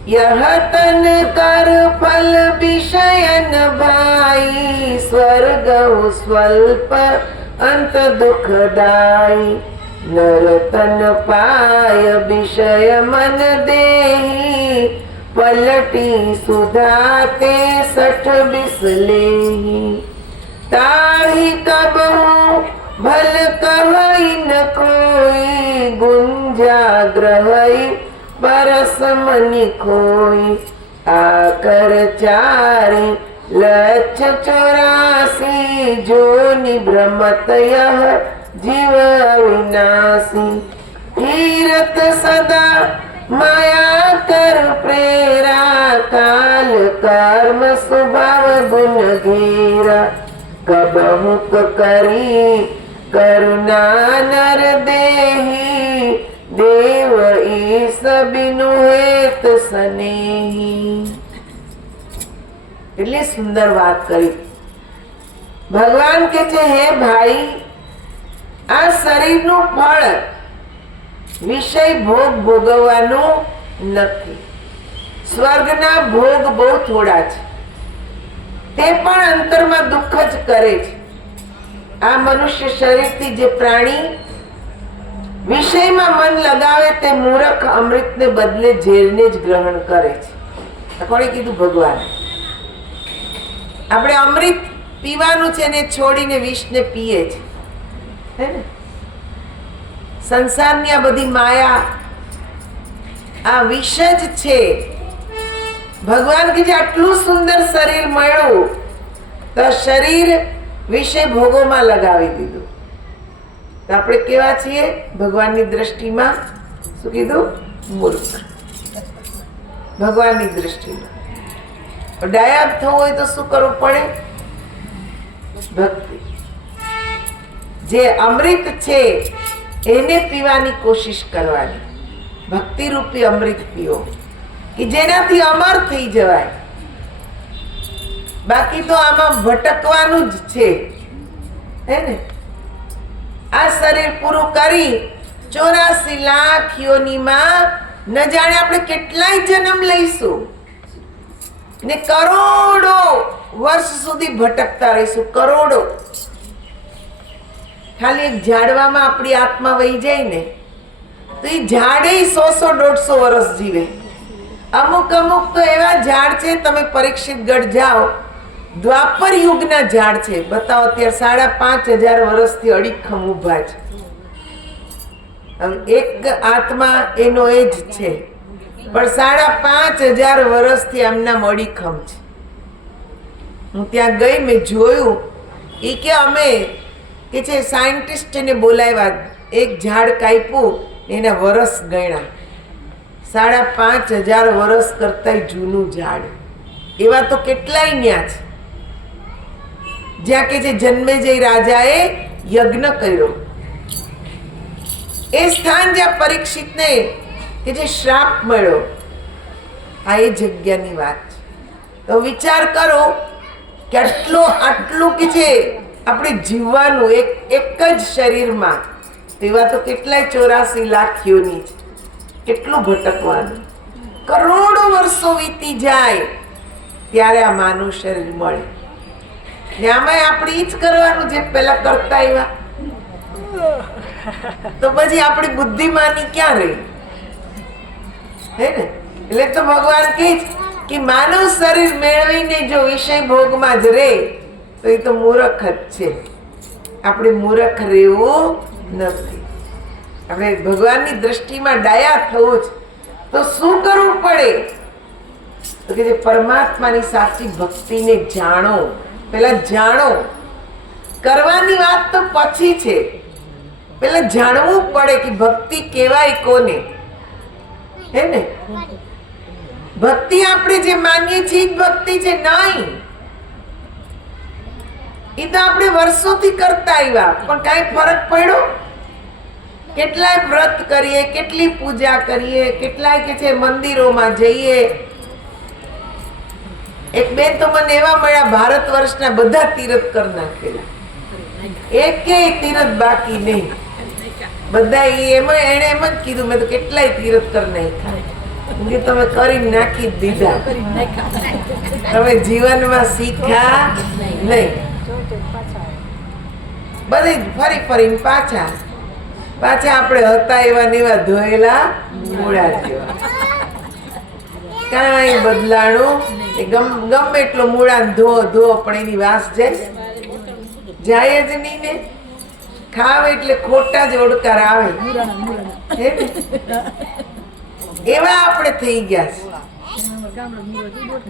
यह तन कर फल विषयन भाई, स्वर्ग स्वल्प अंत दुखदाई. नर तन पाय विषय मन देही, पलटी सुधाते सठ बिसलेही. ताही कबहू भल कहई न कोई, गुंजा ग्रहई परस मनि खोई. आकर चारी लक्ष 84 जोनि भ्रमत यह जीव अविनाशी. कीरत सदा माया कर प्रेरा, काल कर्म स्वभाव गुण घेरा. कबहुक करी करुणा नर देही, देव ईस बिनु हेत स्नेही. એટલી સુંદર વાત કરી. ભગવાન કે છે, હે ભાઈ, આ શરીરનું ફળ વિષય ભોગ ભોગવવાનું નથી. સ્વર્ગના ભોગ બહુ થોડા છે, તે પણ અંતરમાં દુઃખ જ કરે છે. આ મનુષ્ય શરીરથી જે પ્રાણી વિષયમાં મન લગાવે તે મૂર્ખ અમૃતને બદલે ઝેરને જ ગ્રહણ કરે છે. કોણે કીધું? ભગવાન. આપણે અમૃત પીવાનું છે ને છોડીને વિષને પીએ છે, હે ને? સંસારની આ બધી માયા આ વિષ જ છે. ભગવાન કે આટલું સુંદર શરીર મળ્યું તો શરીર વિષય ભોગોમાં લગાવી દીધું. તો આપણે કેવા છીએ ભગવાનની દ્રષ્ટિમાં? શું કીધું? મૂર્ખ. ભગવાનની દ્રષ્ટિમાં ડાયાબ થવું હોય તો શું કરવું પડે? ભક્તિ. જે અમૃત છે એને પીવાની કોશિશ કરવાની. ભક્તિ રૂપી અમૃત પીઓ કે જેનાથી અમર થઈ જવાય. બાકી તો આમાં ભટકવાનું જ છે, હે ને? આ શરીર પૂરું કરી 84 લાખ યોનીમાં ન જાણે આપણે કેટલાય જન્મ લઈશું ને કરોડો વર્ષ સુધી ભટકતા રહીશું, કરોડો. ખાલી એક ઝાડવામાં આપણી આત્મા વહી જાય ને તો એ ઝાડે 100-150 વર્ષ જીવે. અમુક તો એવા ઝાડ છે, તમે પરીક્ષિતગઢ જાઓ, દ્વાપર યુગના ઝાડ છે. બતાવો, અત્યારે 5,500 વર્ષથી અડીખમ ઊભા છે. એક આત્મા એનો એ જ છે, પણ 5,500 વર્ષથી એમના અડીખમ છે. હું ત્યાં ગઈ, મેં જોયું. એ કે અમે કે છે સાયન્ટિસ્ટને બોલાવ્યા, એક ઝાડ કાપ્યું, એના વર્ષ ગણ્યા. 5,500 વર્ષ કરતા જૂનું ઝાડ. એવા તો કેટલાય ન્યા છે, જ્યાં કે જે જન્મેજય રાજાએ યજ્ઞ કર્યો. એ સ્થાન જ્યાં પરીક્ષિતને કે જે શ્રાપ મળ્યો, આ એ જગ્યાની વાત છે. તો વિચાર કરો કે આટલું કે છે આપણે જીવવાનું એક જ શરીરમાં, એવા તો કેટલાય 84 લાખ યોની છે. કેટલું ભટકવાનું, કરોડો વર્ષો વીતી જાય ત્યારે આ માનવ શરીર મળે. ને આમાં આપણે ઈ જ કરવાનું જે પેલા કરતા આવ્યા. તો પછી આપણી બુદ્ધિમાની ક્યાં રહી? હે ને? એટલે તો ભગવાન કહે કે માનવ શરીર મેળવીને જો વિષય ભોગમાં જ રહે તો એ તો મૂર્ખ જ છે. આપણે મૂર્ખ રહેવું નથી. આપણે ભગવાનની દ્રષ્ટિમાં ડાયા થવું છે તો શું કરવું પડે? તો કે જે પરમાત્માની સાચી ભક્તિને જાણો. પેલા જાણો. કરવાની વાત તો પછી છે, પેલા જાણવું પડે કે ભક્તિ કેવાય કોને. હે ને? ભક્તિ આપણે જે માનીએ છીએ જ ભક્તિ છે નહીં. એ તો આપણે વર્ષોથી કરતા આવ્યા, પણ કાંઈ ફરક પડ્યો? કેટલાય વ્રત કરીએ, કેટલી પૂજા કરીએ, કેટલાય કે છે મંદિરોમાં જઈએ. એક બેન તો મને એવા મળ્યા, ભારત વર્ષના બધા તીર્થ કરી નાખેલા, એકેય તીર્થ બાકી નહીં. બધા એણે એમ જ કીધું, મેં તો કેટલાય તીર્થ કરી નાખ્યા. તમે કરી નાખી દીધા, તમે જીવનમાં શીખ્યા નહીં. બધી ફરીને પાછા આપણે હતા એવા ને એવા ધોયેલા મૂળા જેવા. કાંઈ બદલાણું. ગમે એટલો મૂળા ધો પણ એની વાસ જાય જ નહીં ને. ખાવ એટલે ખોટા જ ઓડકાર આવે. એવા આપણે થઈ ગયા છે.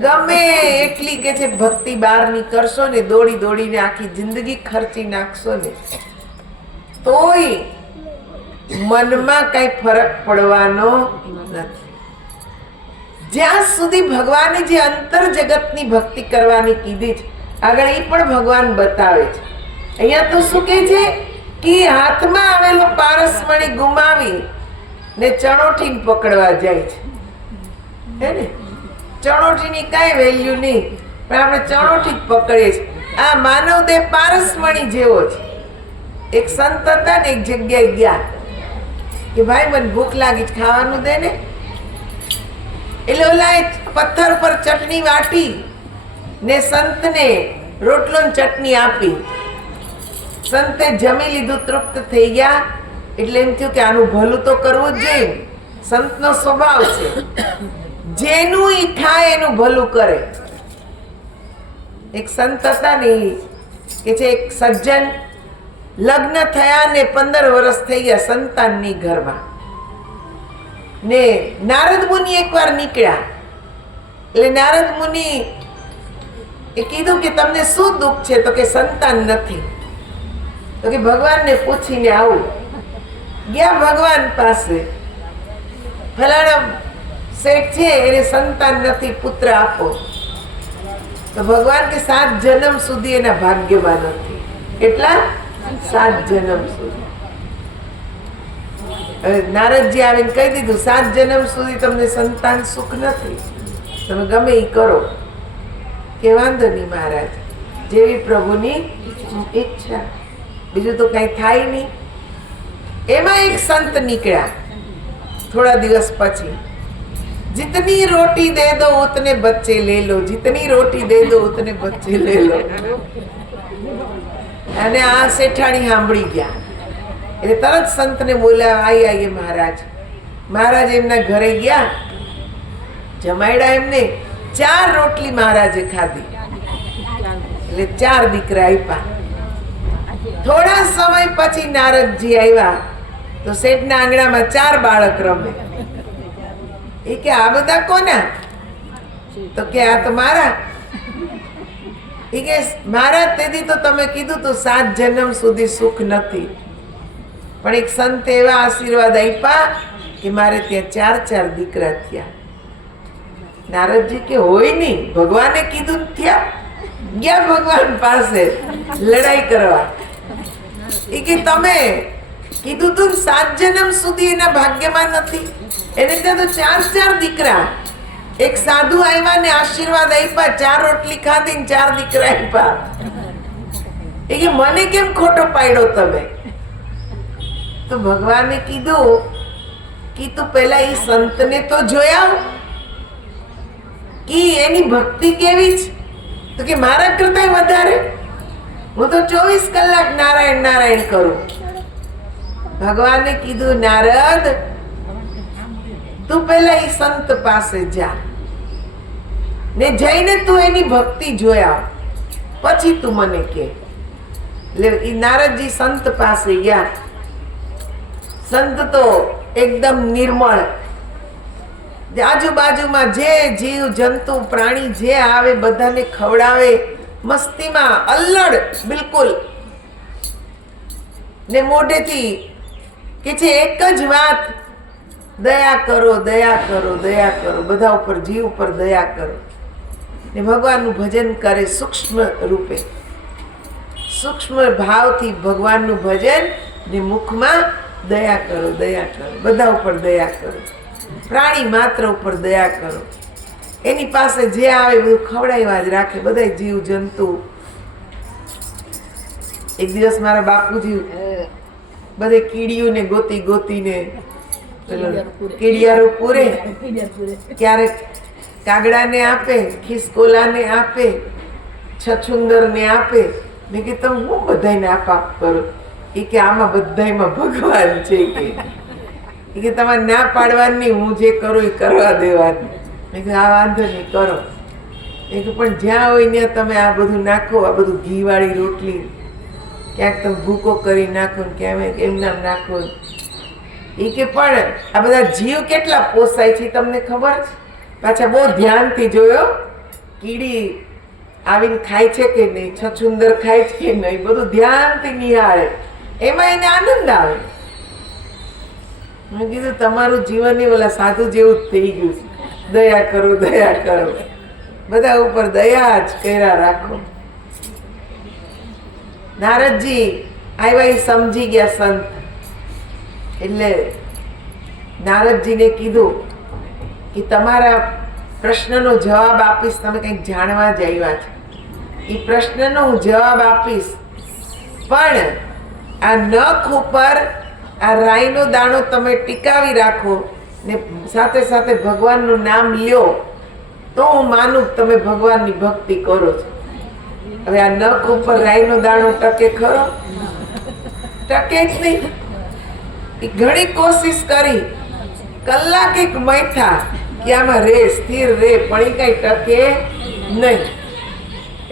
ગમે એટલી કે છે ભક્તિ બહારની કરશો ને, દોડીને આખી જિંદગી ખર્ચી નાખશો ને, તોય મનમાં કઈ ફરક પડવાનો નથી. જ્યાં સુધી ભગવાને જે અંતર જગતની ભક્તિ કરવાની કીધી છે, આગળ એ પણ ભગવાન બતાવે છે. અહીંયા તો શું કહે છે કે હાથમાં આવેલો પારસમણી ગુમાવી ને ચણોઠીને પકડવા જાય છે. હે ને? ચણોઠીની કાંઈ વેલ્યુ નહીં, પણ આપણે ચણોઠી જ પકડીએ છીએ. આ માનવ દેહ પારસમણી જેવો છે. એક સંત હતા ને, એક જગ્યાએ ગયા કે ભાઈ મને ભૂખ લાગી, ખાવાનું દે ને. એટલે ઓલા પથ્થર પર ચટણી વાટી ને સંતને રોટલો ને ચટણી આપી. સંતે જમી લીધું, તૃપ્ત થઈ ગયા. એટલે એમ થયું કે આનું ભલું તો કરવું જ જોઈએ. સંતનો સ્વભાવ છે, જેનું ઈ ખાય એનું ભલું કરે. એક સંત હતા ને, કે છે એક સજ્જન, લગ્ન થયા ને 15 વર્ષ થઈ ગયા, સંતાનની ઘરમાં. ને નારદ મુનિ એકવાર નીકળ્યા. એટલે નારદ મુનિ એ કીધું કે તમને શું દુઃખ છે? તો કે સંતાન નથી. તો કે ભગવાનને પૂછીને આવું. ગયા ભગવાન પાસે, ફલાણા શેઠ છે એને સંતાન નથી, પુત્ર આપો. તો ભગવાન કે 7 જન્મ સુધી એના ભાગ્યવાન નથી. કેટલા? 7 જન્મ સુધી. હવે નારદજી આવીને કહી દીધું 7 જન્મ સુધી તમને સંતાન સુખ નથી, તમે ગમે એ કરો. કે વાંધો નહીં મહારાજ, જેવી પ્રભુની ઈચ્છા, બીજું તો કઈ થાય નહીં. એમાં એક સંત નીકળ્યા થોડા દિવસ પછી. जितनी रोटी दे दो उतने बच्चे ले लो, जितनी रोटी दे दो उतने बच्चे ले लो. અને આ શેઠાણી સાંભળી ગયા એટલે તરત સંતને બોલાવ્યા. આઈએ મહારાજ. મહારાજ એમના ઘરે ગયા, જમાડ્યા એમને. 4 રોટલી મહારાજે ખાધી એટલે 4 દીકરા આપ્યા. થોડા સમય પછી નારદજી આવ્યા તો શેઠના આંગણામાં 4 બાળક રમે. એ કે આ બધા કોના? તો કે આ તો મારા. એ કે મહારાજ તેથી તો તમે કીધું તો 7 જન્મ સુધી સુખ નથી, પણ એક સંતે એવા આશીર્વાદ આપ્યા કે મારે ત્યાં 4 દીકરા થયા. નારદજી કે હોય નહીં, ભગવાને કીધું થયા. ગયા ભગવાન પાસે લડાઈ કરવા. એ કે તમે કીધું તું 7 જન્મ સુધી એના ભાગ્યમાં નથી, એને ત્યાં તો 4 દીકરા. એક સાધુ આવ્યા ને આશીર્વાદ આપ્યા, 4 રોટલી ખાધી ને 4 દીકરા આપ્યા. એ કે મને કેમ ખોટો પાડ્યો તમે? તો ભગવાને કીધું કે તું પેલા એ સંતને તો જોયા કે એની ભક્તિ કેવી છે. તો કે મારા કરતા વધારે, હું તો 24 કલાક નારાયણ નારાયણ કરું. ભગવાને કીધું નારદ તું પેલા એ સંત પાસે જા ને જઈને તું એની ભક્તિ જોયા, પછી તું મને કે. એટલે એ નારદજી સંત પાસે ગયા. સંત તો એકદમ નિર્મળ, આજુબાજુમાં જે જીવ જંતુ પ્રાણી જે આવે બધાને ખવડાવે, મસ્તીમાં અલ્લડ બિલકુલ. ને મોઢેથી કે છે એક જ વાત, દયા કરો દયા કરો દયા કરો, બધા ઉપર જીવ ઉપર દયા કરો. ને ભગવાનનું ભજન કરે સૂક્ષ્મ રૂપે, સૂક્ષ્મ ભાવથી ભગવાનનું ભજન. ને મુખમાં દયા કરો બધા ઉપર દયા કરો, પ્રાણી માત્ર ઉપર દયા કરો. એની પાસે જે આવે બધું ખવડાવ્યા જ રાખે, બધા જીવ જંતુ. એક દિવસ મારા બાપુજી બધે કીડીઓને ગોતી ગોતીને કીડિયારો પૂરે, ક્યારેક કાગડાને આપે, ખિસકોલાને આપે, છછુંદરને આપે. મેં કે તમે હું બધાને આપ કરો? એ કે આમાં બધામાં ભગવાન છે. કે તમારે ના પાડવાની, હું જે કરું એ કરવા દેવાની. મેં કીધું આ વાંધો નહીં કરો. મેં કીધું પણ જ્યાં હોય ત્યાં તમે આ બધું નાખો, આ બધું ઘીવાળી રોટલી ક્યાંક તમે ભૂકો કરી નાખો ને ક્યાંક એમના નાખો. એ કે પણ આ બધા જીવ કેટલા પોસાય છે તમને ખબર છે? પાછા બહુ ધ્યાનથી જોયો, કીડી આવીને ખાય છે કે નહીં, છછુંદર ખાય છે કે નહીં, બધું ધ્યાનથી નિહાળે, એમાં એને આનંદ આવે. મેં કીધું તમારું જીવન એ ઓલા સાધુ જેવું જ થઈ ગયું છે. દયા કરો બધા ઉપર દયા જ કર્યા રાખો. નારદજી આવ્યા, એ સમજી ગયા સંત. એટલે નારદજીને કીધું કે તમારા પ્રશ્નનો જવાબ આપીશ, તમે કંઈક જાણવા જ આવ્યા છો. એ પ્રશ્નનો હું જવાબ આપીશ, પણ આ નખ ઉપર આ રાઈનો દાણો તમે ટીકાવી રાખો ને સાથે સાથે ભગવાનનું નામ લ્યો, તો હું માનું કે તમે ભગવાનની ભક્તિ કરો છો. હવે આ નખ ઉપર રાઈનો દાણો ટકે ખરો? ટકે જ નહીં. એ ઘણી કોશિશ કરી, કલાક એક મૈથા કે આમાં રે સ્થિર રે, પણ એ કઈ ટકે નહીં.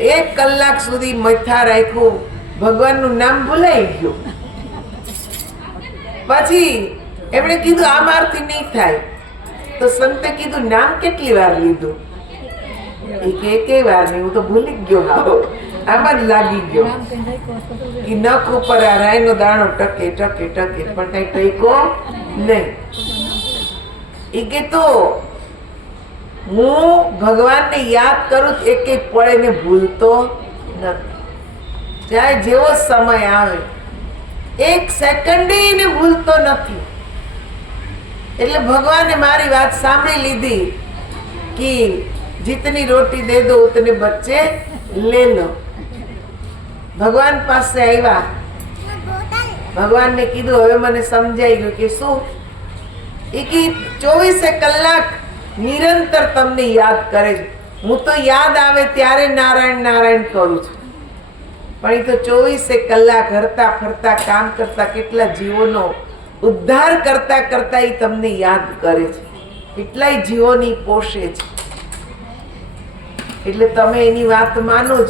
1 કલાક સુધી મૈથા રાખ્યું, ભગવાનનું નામ ભૂલાઈ ગયું. પછી એમણે કીધું આ મારથી નહીં થાય. તો સંતે કીધું નામ કેટલી વાર લીધું? એ કે એકેય વાર નહીં, હું તો ભૂલી ગયો. આમાં જ લાગી ગયો. એ નખ ઉપર આ રાઈનો દાણો ટકે ટકે ટકે, પણ કઈ ટક્યો નહીં. એ કે તો હું ભગવાનને યાદ કરું એકેય પળે ને ભૂલતો નથી. ચાહે જેવો સમય આવે, 1 સેકન્ડ એને ભૂલતો નથી. એટલે ભગવાને મારી વાત સાંભળી લીધી કે जितनी रोटी दे दो उतने बच्चे ले लो. भगवान पास से आया, भगवान ने कीधु हवे मने समझाई गयो कि शू 24 कलाक નિરંતર તમને યાદ કરે છે. હું તો યાદ આવે ત્યારે નારાયણ નારાયણ કરું છું, પણ એ તો 24 કલાક હરતા ફરતા કામ કરતા કેટલા જીવોનો ઉદ્ધાર કરતા કરતા એ તમને યાદ કરે છે, કેટલાય જીવોની પોષે છે. એટલે તમે એની વાત માનો જ.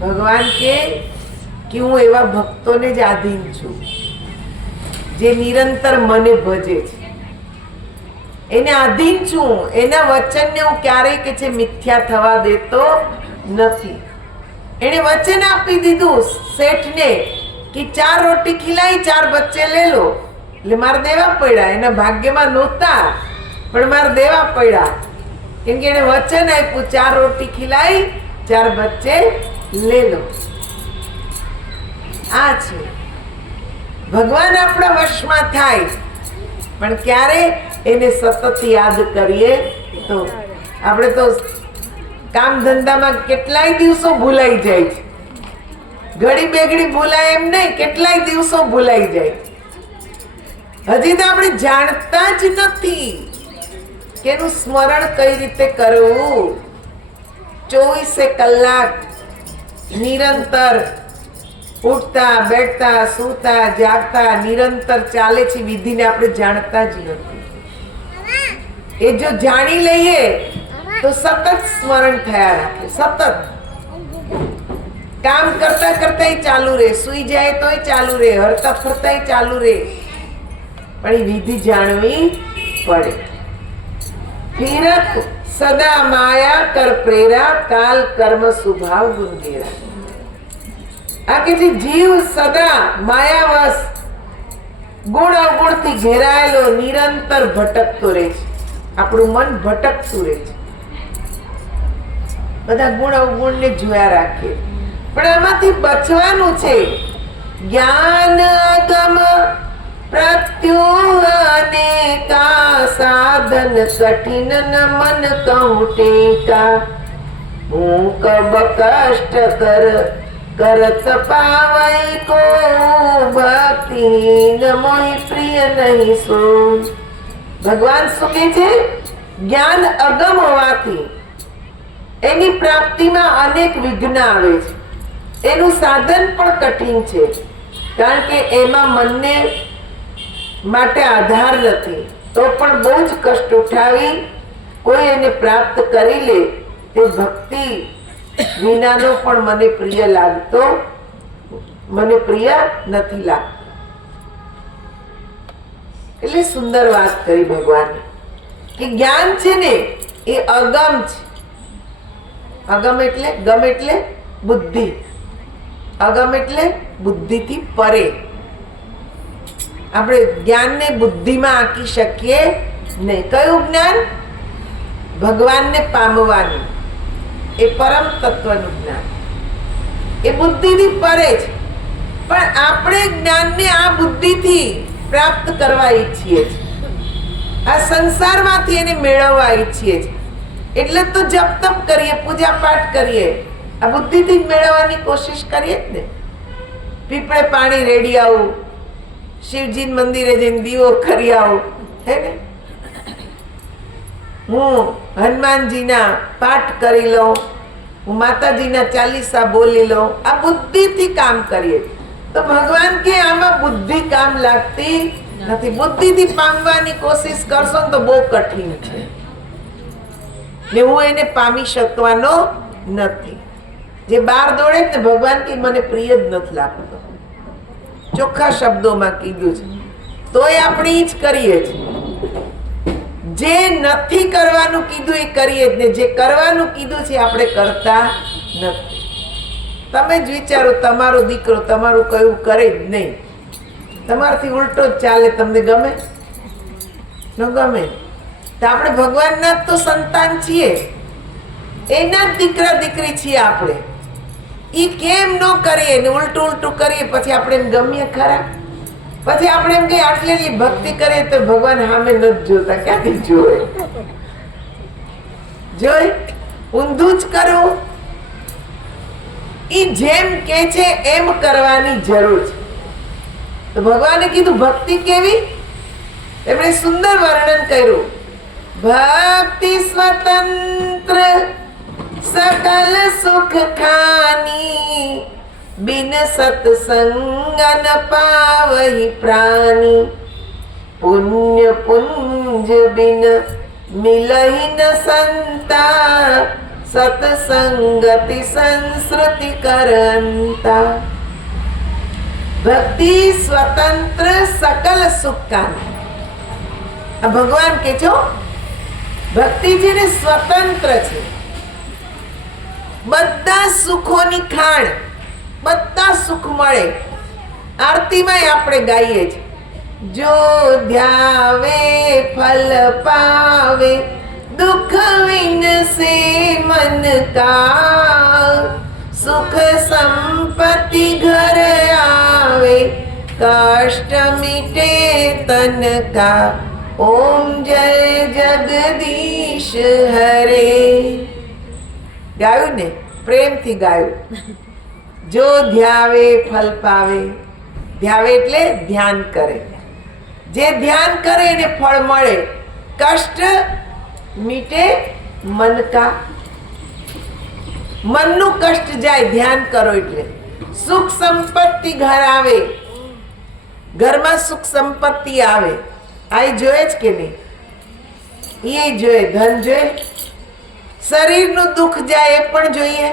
ભગવાન કે હું એવા ભક્તોને જ આધીન છું જે નિરંતર મને ભજે છે, એને આધીન છું. એના વચનને હું ક્યારેય કે છે મિથ્યા થવા દેતો નથી. એને વચન આપી દીધું શેઠને કે 4 રોટી ખिलाई 4 બચ્ચે લે લો, એટલે મારે દેવા પડ્યા. એના ભાગ્યમાં નહોતા પણ મારે દેવા પડ્યા, કેમ કે એને વચન આપ્યું 4 રોટી ખिलाई 4 બચ્ચે લે લો. આ છે ભગવાન આપણા વશમાં થાય, પણ ક્યારે એને સતત યાદ કરીએ તો. આપણે તો કામ ધંધામાં કેટલાય દિવસો ભૂલાઈ જાય છે, ઘડી બેગડી ભૂલાય એમ નહીં, કેટલાય દિવસો ભૂલાઈ જાય. હજી તો આપણે જાણતા જ નથી કે એનું સ્મરણ કઈ રીતે કરવું. 24 કલાક નિરંતર ઉઠતા બેઠતા સૂતા જાગતા નિરંતર ચાલે છે વિધિને આપણે જાણતા જ નથી. એ જો જાણી લઈએ તો સતત સ્મરણ થયા રાખે. સતત કામ કરતા કરતા ચાલુ રહે, સુઈ જાય તોય ચાલુ રહે, હરતા ફરતા ચાલુ રહે, પણ એ વિધિ જાણવી પડે. ફિરક સદા માયા કર પ્રેરા, કાલ કર્મ સ્વભાવ ગુંગેરા. આ કે જીવ સદા માયાવશ ગુણ અવગુણથી ઘેરાયેલો નિરંતર ભટકતો રહે છે. આપણું મન ભટકતું રહે છે, બધા ગુણ અવગુણને જોયા રાખે. પણ આમાંથી બચવાનું છે. જ્ઞાન ગમ પ્રત્યુનેકા સાધન કઠિન ન મન કહું ટેકા. હું કબ કષ્ટ કરત પાવઈ કો ભક્તિ ન મોહી પ્રિય નહીં સો. ભગવાન શું કહે છે? જ્ઞાન અગમ હોવાથી એની પ્રાપ્તિમાં અનેક વિઘ્ન આવે છે. એનું સાધન પણ કઠિન છે, કારણ કે એમાં મનને માટે આધાર નથી. તો પણ બહુ જ કષ્ટ ઉઠાવી કોઈ એને પ્રાપ્ત કરી લે તે ભક્તિ વિનાનો પણ મને પ્રિય નથી લાગતો. એટલે સુંદર વાત કરી ભગવાને કે જ્ઞાન છે ને એ અગમ છે. અગમ એટલે ગમ એટલે બુદ્ધિ, અગમ એટલે બુદ્ધિથી પરે. આપણે જ્ઞાનને બુદ્ધિમાં આંકી શકીએ નહીં. કયું જ્ઞાન? ભગવાનને પામવાનું, એ પરમ તત્વનું જ્ઞાન, એ બુદ્ધિથી પરે છે. પણ આપણે જ્ઞાનને આ બુદ્ધિથી પ્રાપ્ત કરવા ઈચ્છીએ છીએ, આ સંસારમાંથી એને મેળવવા ઈચ્છીએ છીએ. એટલે તો જપ તપ કરીએ, પૂજા પાઠ કરીએ, આ બુદ્ધિથી જ મેળવવાની કોશિશ કરીએ જ ને. પીપળે પાણી રેડી આવું, શિવજી મંદિરે જઈને દીવો કરી આવું, હે ને. હું હનુમાનજીના પાઠ કરી લઉં, હું માતાજીના ચાલીસા બોલી લઉં, આ બુદ્ધિથી કામ કરીએ. તો ભગવાન કે આમાં બુદ્ધિ કામ લાગતી નથી. બુદ્ધિથી પામવાની કોશિશ કરશો તો બહુ કઠિન છે ને હું એને પામી શકવાનો નથી. જે બાર દોડે ને ભગવાન કે મને પ્રિય જ નથી લાગતો, ચોખ્ખા શબ્દોમાં કીધું છે. તોય આપણે ઈ જ કરીએ છીએ. જે નથી કરવાનું કીધું એ કરીએ જ ને, જે કરવાનું કીધું છે આપણે કરતા નથી. તમે જ વિચારો, તમારો દીકરો તમારું કયું કરે જ નહીં, તમારાથી ઉલટો જ ચાલે, તમને ગમે ન ગમે? તો આપણે ભગવાનના તો સંતાન છીએ, એના જ દીકરા દીકરી છીએ આપણે. ઈ કેમ ન કરીએ ને ઉલટું ઉલટું કરીએ, પછી આપણે એમ ગમીએ ખરા? પછી આપણે એમ કહીએ આટલી એટલી ભક્તિ કરીએ તો ભગવાન સામે નથી જોતા. ક્યાંથી જોઈ ઊંધું જ કરવું. ઈ જેમ કે છે એમ કરવાની જરૂર છે. તો ભગવાને કીધું ભક્તિ કેવી? એમણે સુંદર વર્ણન કર્યું. ભક્તિ સ્વતંત્ર सकल सुख खानी बिन सत्संग न पावहि प्राणी पुण्य पुंज बिन मिलहि न संता सत्संगति संस्कृति करंता। भक्ति स्वतंत्र सकल सुख खानी। अब भगवान के जो भक्ति जी ने स्वतंत्र छे, બધા સુખોની ખાણ, બધા સુખ મળે। આરતીમાં આપણે ગાઈએ છીએ, જો ધ્યાવે ફલ પાવે દુઃખ વિનસે મન કા સુખ સંપત્તિ ઘર આવે કષ્ટ મીટે તન કા ઓમ જય જગદીશ હરે। ગાયું ને, પ્રેમથી ગાયું। જો ધ્યાવે ફલ પાવે, ધ્યાવે એટલે ધ્યાન કરે, જે ધ્યાન કરે એને ફળ મળે, કષ્ટ મીટે મન કા, મનનું કષ્ટ જાય ધ્યાન કરો એટલે, સુખ સંપત્તિ ઘર આવે, ઘરમાં સુખ સંપત્તિ આવે। આ જોઈએ જ કે નહીં? એ જોઈએ, ધન જોઈએ, શરીરનું દુઃખ જાય એ પણ જોઈએ।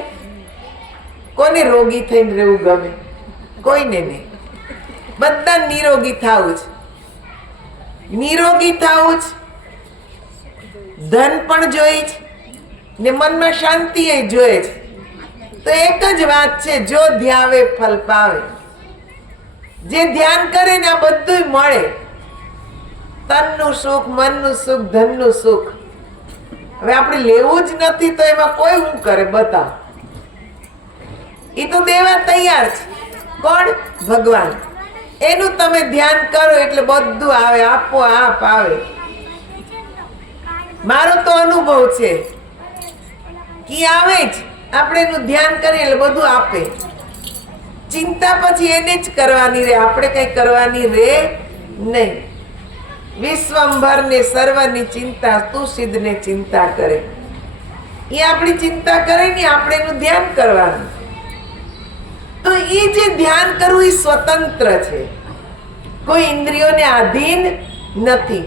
કોને રોગી થઈને રહેવું ગમે? કોઈને નહીં। બધા નિરોગી થવું જ, નિરોગી થવું જ, ધન પણ જોઈએ જ ને મનમાં શાંતિ એ જોઈએ જ। તો એક જ વાત છે, જો ધ્યાવે ફલ પાવે, જે ધ્યાન કરે ને આ બધું મળે, તનનું સુખ, મનનું સુખ, ધનનું સુખ। હવે આપણે લેવું જ નથી તો એમાં કોઈ શું કરે? બતાવ। એ તો દેવા તૈયાર છે। કોણ? ભગવાન। એનું તમે ધ્યાન કરો એટલે બધું આવે, આપો આપ આવે। મારો તો અનુભવ છે કે આવે જ, આપણે એનું ધ્યાન કરીએ એટલે બધું આપે। ચિંતા પછી એને જ કરવાની રે, આપણે કઈ કરવાની રે નહીં। વિશ્વંભર ને સર્વની ચિંતા તું સિદ્ધ ને ચિંતા કરે। એ આપણી ચિંતા કરે ને આપણે એનું ધ્યાન કરવાનું। તો એ જે ધ્યાન કરવું એ સ્વતંત્ર છે, કોઈ ઇન્દ્રિયોને આધીન નથી।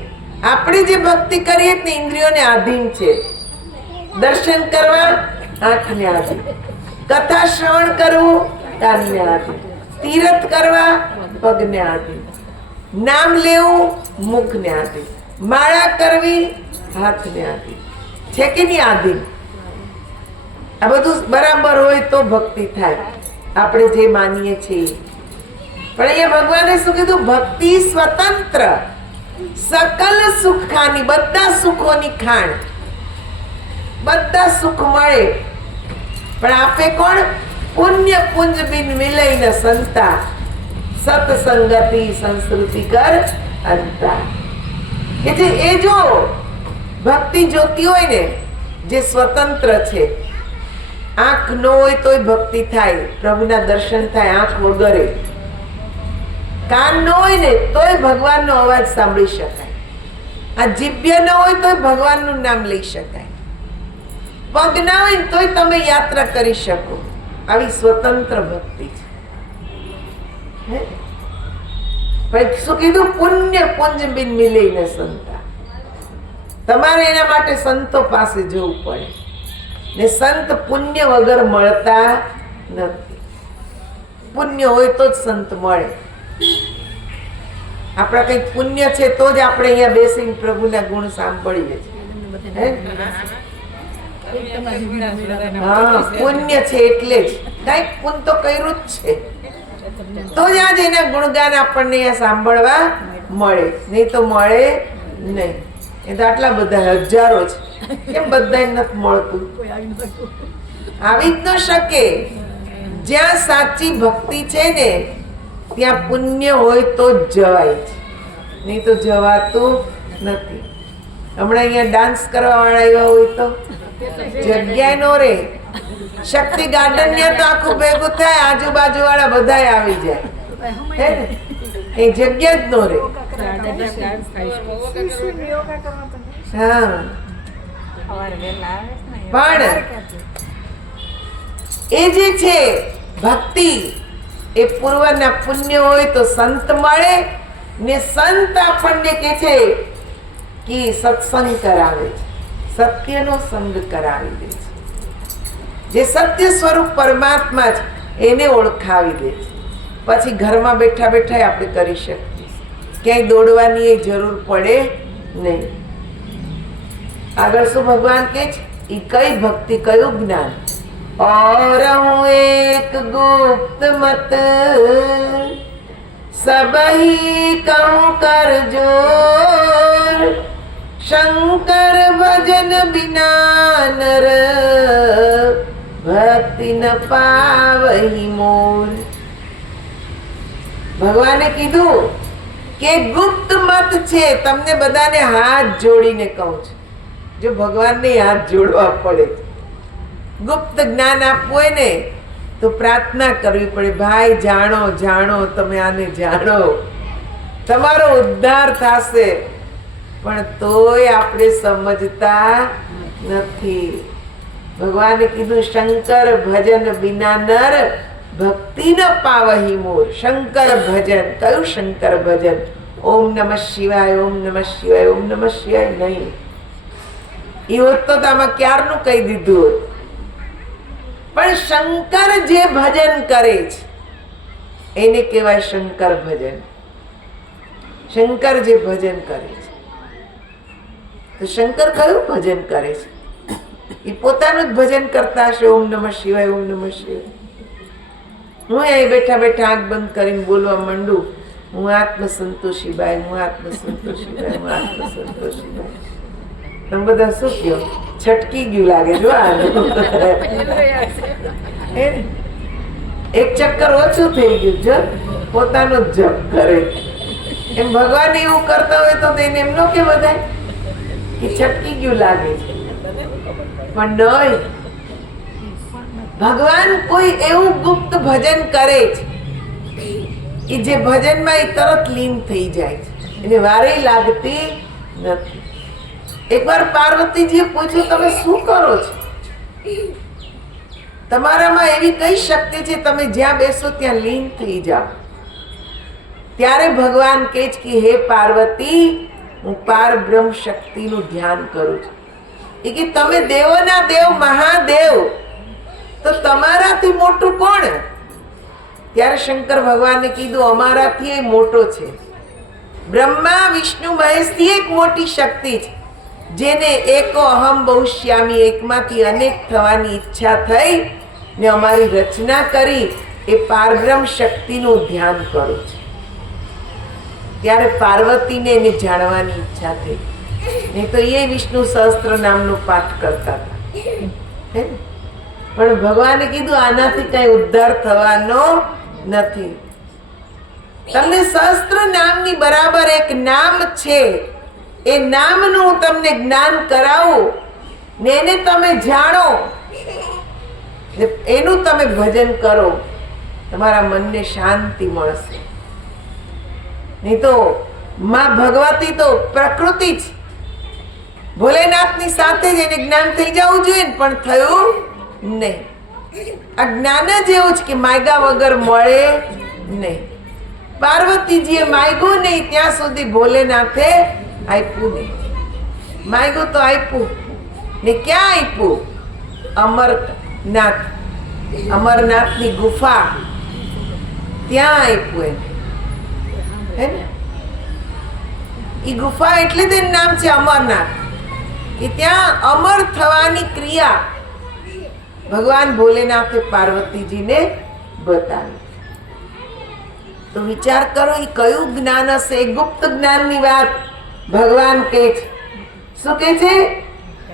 આપણે જે ભક્તિ કરીએ ને ઇન્દ્રિયોને આધીન છે। દર્શન કરવા આંખને આધીન, કથા શ્રવણ કરવું કાનને આધીન, તીર્થ કરવા પગને આધીન, નામ લેવું મુખને આધીન, માળા કરવી હાથને આધીન, છે કે નહીં આધીન? આ બધું બરાબર હોય તો ભક્તિ થાય, આપણે જે માનીએ છીએ। પણ અહીંયા ભગવાને શું કીધું? ભક્તિ સ્વતંત્ર સકલ સુખ ખાની, બધા સુખોની ખાણ, બધા સુખ મળે પણ આપે કોણ? પુણ્ય પુંજ બિન મિલય ન સંતા સત્સંગતિ સંસ્કૃતિ કર અંતા। કે જે એ જો ભક્તિ જોતી હોય ને, જે સ્વતંત્ર છે, આંખ ન હોય તોય ભક્તિ થાય, પ્રભુના દર્શન થાય આંખ વગરે, કાન ન હોય ને તોય ભગવાનનો અવાજ સાંભળી શકાય, આ જીભ્ય ન હોય તોય ભગવાનનું નામ લઈ શકાય, પગ ના હોય ને તોય તમે યાત્રા કરી શકો। આવી સ્વતંત્ર ભક્તિ છે। પણ શું કીધું? પુણ્ય પુંજ બિન મિલે ન સંતા। તમારે એના માટે સંતો પાસે જવું પડે ને સંત પુણ્ય વગર મળતા નથી। પુણ્ય હોય તો જ સંત મળે। આપણા કઈક પુણ્ય છે તો જ આપણે અહીંયા બેસીને પ્રભુના ગુણ સાંભળીએ છીએ। હા, પુણ્ય છે એટલે જ, કઈક પુણ્ય તો કર્યું જ છે તો જ આજે એના ગુણગાન આપણને અહીંયા સાંભળવા મળે, નહીં તો મળે નહીં। એ તો આટલા બધા હજારો છે, કેમ બધાય નથી મળતું? આવી જ ન શકે। જ્યાં સાચી ભક્તિ છે ને ત્યાં પુણ્ય હોય તો જ જવાય છે, નહીં તો જવાતું નથી। હમણાં અહીંયા ડાન્સ કરવા વાળા એવા હોય તો જગ્યા નો રે। શક્તિ ગાર્ડન ને તો આખું ભેગું થાય, આજુબાજુ વાળા બધાય આવી જાય, હે ને? એ જગ્યા જ નો રે। હા પણ એ જે છે ભક્તિ એ પૂર્વના પુણ્ય હોય તો સંત મળે ને સંત આપણને કે છે કે સત્સંગ કરાવે છે, સત્યનો સંગ કરાવી દે છે, જે સત્ય સ્વરૂપ પરમાત્મા છે એને ઓળખાવી દે છે. પછી ઘરમાં બેઠા બેઠા આપણે કરી શકીએ, ક્યાંય દોડવાની એ જરૂર પડે નહીં. આગળ શું ભગવાન કે છે? એ કઈ ભક્તિ, કયું જ્ઞાન? और हूँ एक गुप्त मत सबही कहूँ कर जोर शंकर भजन बिना नर भक्ति न पावही मोर. ભગવાને કીધું કે ગુપ્ત મત છે, તમને બધાને હાથ જોડીને કહું છું. જો ભગવાનને હાથ જોડવા પડે, ગુપ્ત જ્ઞાન આપવું હોય ને તો પ્રાર્થના કરવી પડે, ભાઈ જાણો જાણો, તમે આને જાણો, તમારો ઉદ્ધાર થશે. પણ તોય આપણે સમજતા નથી. ભગવાને કીધું શંકર ભજન બિના નર ભક્તિ ન પાવહી મોર. શંકર ભજન, કયું શંકર ભજન? ઓમ નમઃ શિવાય, ઓમ નમઃ શિવાય, ઓમ નમઃ શિવાય નહીં. એ હોત તો આમાં ક્યારનું કહી દીધું હોત. પણ શંકર જે ભજન કરે છે એને કહેવાય શંકર ભજન. શંકર જે ભજન કરે છે, તો શંકર કયું ભજન કરે છે? એ પોતાનું જ ભજન કરતા હશે. ઓમ નમઃ શિવાય, ઓમ નમઃ શિવાય. હું અહીં બેઠા બેઠા આંખ બંધ કરીને બોલવા માંડું, હું આત્મ સંતોષી બાય, હું આત્મ સંતોષી બાય, હું આત્મ સંતોષી બાય. તમે બધા શું કહો? છટકી ગયું લાગે જો આ એક ચક્કર ઓછું થઈ ગયું. જપ પોતાનો જ જપ કરે. એમ ભગવાન એવું કરતા હોય તો તેને એમ ન કે બધાય કે છટકી ગયું લાગે છે. પણ નહીં, ભગવાન કોઈ એવું ગુપ્ત ભજન કરે છે કે જે ભજનમાં એ તરત લીન થઈ જાય છે, એને વારે લાગતી નથી. એકવાર પાર્વતીજીએ પૂછ્યું, તમે શું કરો છો? તમારામાં એવી કઈ શક્તિ છે તમે જ્યાં બેસો ત્યાં લીન થઈ જાઓ? ત્યારે ભગવાન કહે છે કે હે પાર્વતી, હું પાર બ્રહ્મ શક્તિનું ધ્યાન કરું છું. એ કે તમે દેવોના દેવ, મહાદેવ, તો તમારાથી મોટું કોણ? ત્યારે શંકર ભગવાને કીધું, અમારાથી એ મોટો છે. બ્રહ્મા વિષ્ણુ મહેશથી એક મોટી શક્તિ છે, જેને એકો અહમ બહુશ્યામી, એકમાંથી અનેક થવાની ઈચ્છા થઈ ને અમારી રચના કરી. એ પારબ્રહ્મ શક્તિનું ધ્યાન કરું છું. ત્યારે પાર્વતીને એને જાણવાની ઈચ્છા થઈ. નહીં તો એ વિષ્ણુ સહસ્ત્ર નામનો પાઠ કરતા હતા. પણ ભગવાને કીધું આનાથી કઈ ઉદ્ધાર થવાનો નથી. તમને સહસ્ત્ર નામની બરાબર એક નામ છે, એ નામનું હું તમને જ્ઞાન કરાવું ને એને તમે જાણો, એનું તમે ભજન કરો, તમારા મનને શાંતિ મળશે. નહીં તો માં ભગવતી તો પ્રકૃતિ જ, ભોલેનાથની સાથે જ એને જ્ઞાન થઈ જવું જોઈએ ને, પણ થયું નહીં. આ જ્ઞાન જ એવું છે કે માગ્યા વગર મળે નહીં. પાર્વતીજીએ માગ્યું નહીં ત્યાં સુધી ભોલેનાથે આપ્યું નહીં. માગ્યું તો આપ્યું ને ક્યાં આપ્યું? અમરનાથ, અમરનાથની ગુફા ત્યાં આપ્યું એને. હે ને? એ ગુફા એટલે તેનું નામ છે અમરનાથ, કે ત્યાં અમર થવાની ક્રિયા ભગવાન ભોલેનાથે પાર્વતીજીને બતાવી. તો વિચાર કરો, એ કયું જ્ઞાન હશે? એ ગુપ્ત જ્ઞાનની વાત ભગવાન કહે છે. શું કહે છે?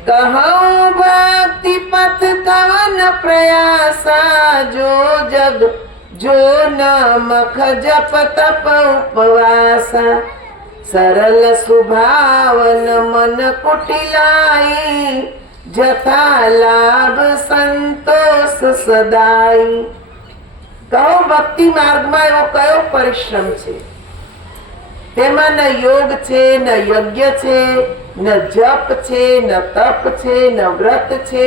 કહું ભક્તિ પથ કવન પ્રયાસા, જો જગ જો નમખ જપ તપ ઉપવાસા, સરલ સુભાવન મન કુટિલાઈ, જથા લાભ સંતોષ સદાઈ. કહો ભક્તિ માર્ગમાં એવો કયો પરિશ્રમ છે? તેમાં ન યોગ છે, ન યજ્ઞ છે, ન જપ છે, ન તપ છે, ન વ્રત છે.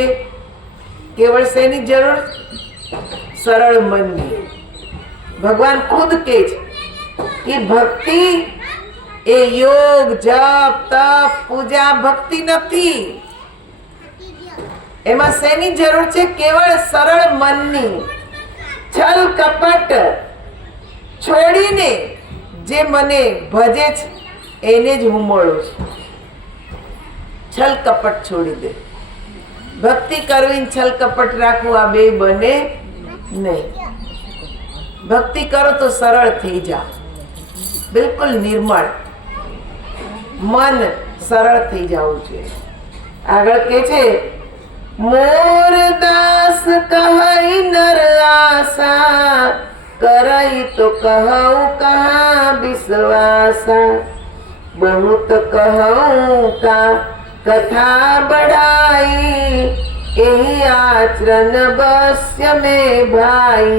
કેવળ શેની જરૂર? સરળ મનની. ભગવાન ખુદ કહે છે કે ભક્તિ એ યોગ, જપ, તપ, પૂજા ભક્તિ નથી. એમાં શેની જરૂર છે? કેવળ સરળ મનની. છલ કપટ છોડીને જે મને ભજે છે એને જ હું મળું છું. છલ કપટ છોડી દે. ભક્તિ કરવી, છલ કપટ રાખવું, આ બે બને નહીં. ભક્તિ કરો તો સરળ થઈ જાઓ, બિલકુલ નિર્મળ મન સરળ થઈ જવું જોઈએ. આગળ કે છે, મોર દાસ કહી નર આશા, કરઈ તો કહું કહા વિશ્વાસા, बहुत कहूँ का कथा बढ़ाई, यही आचरण बस्य में भाई.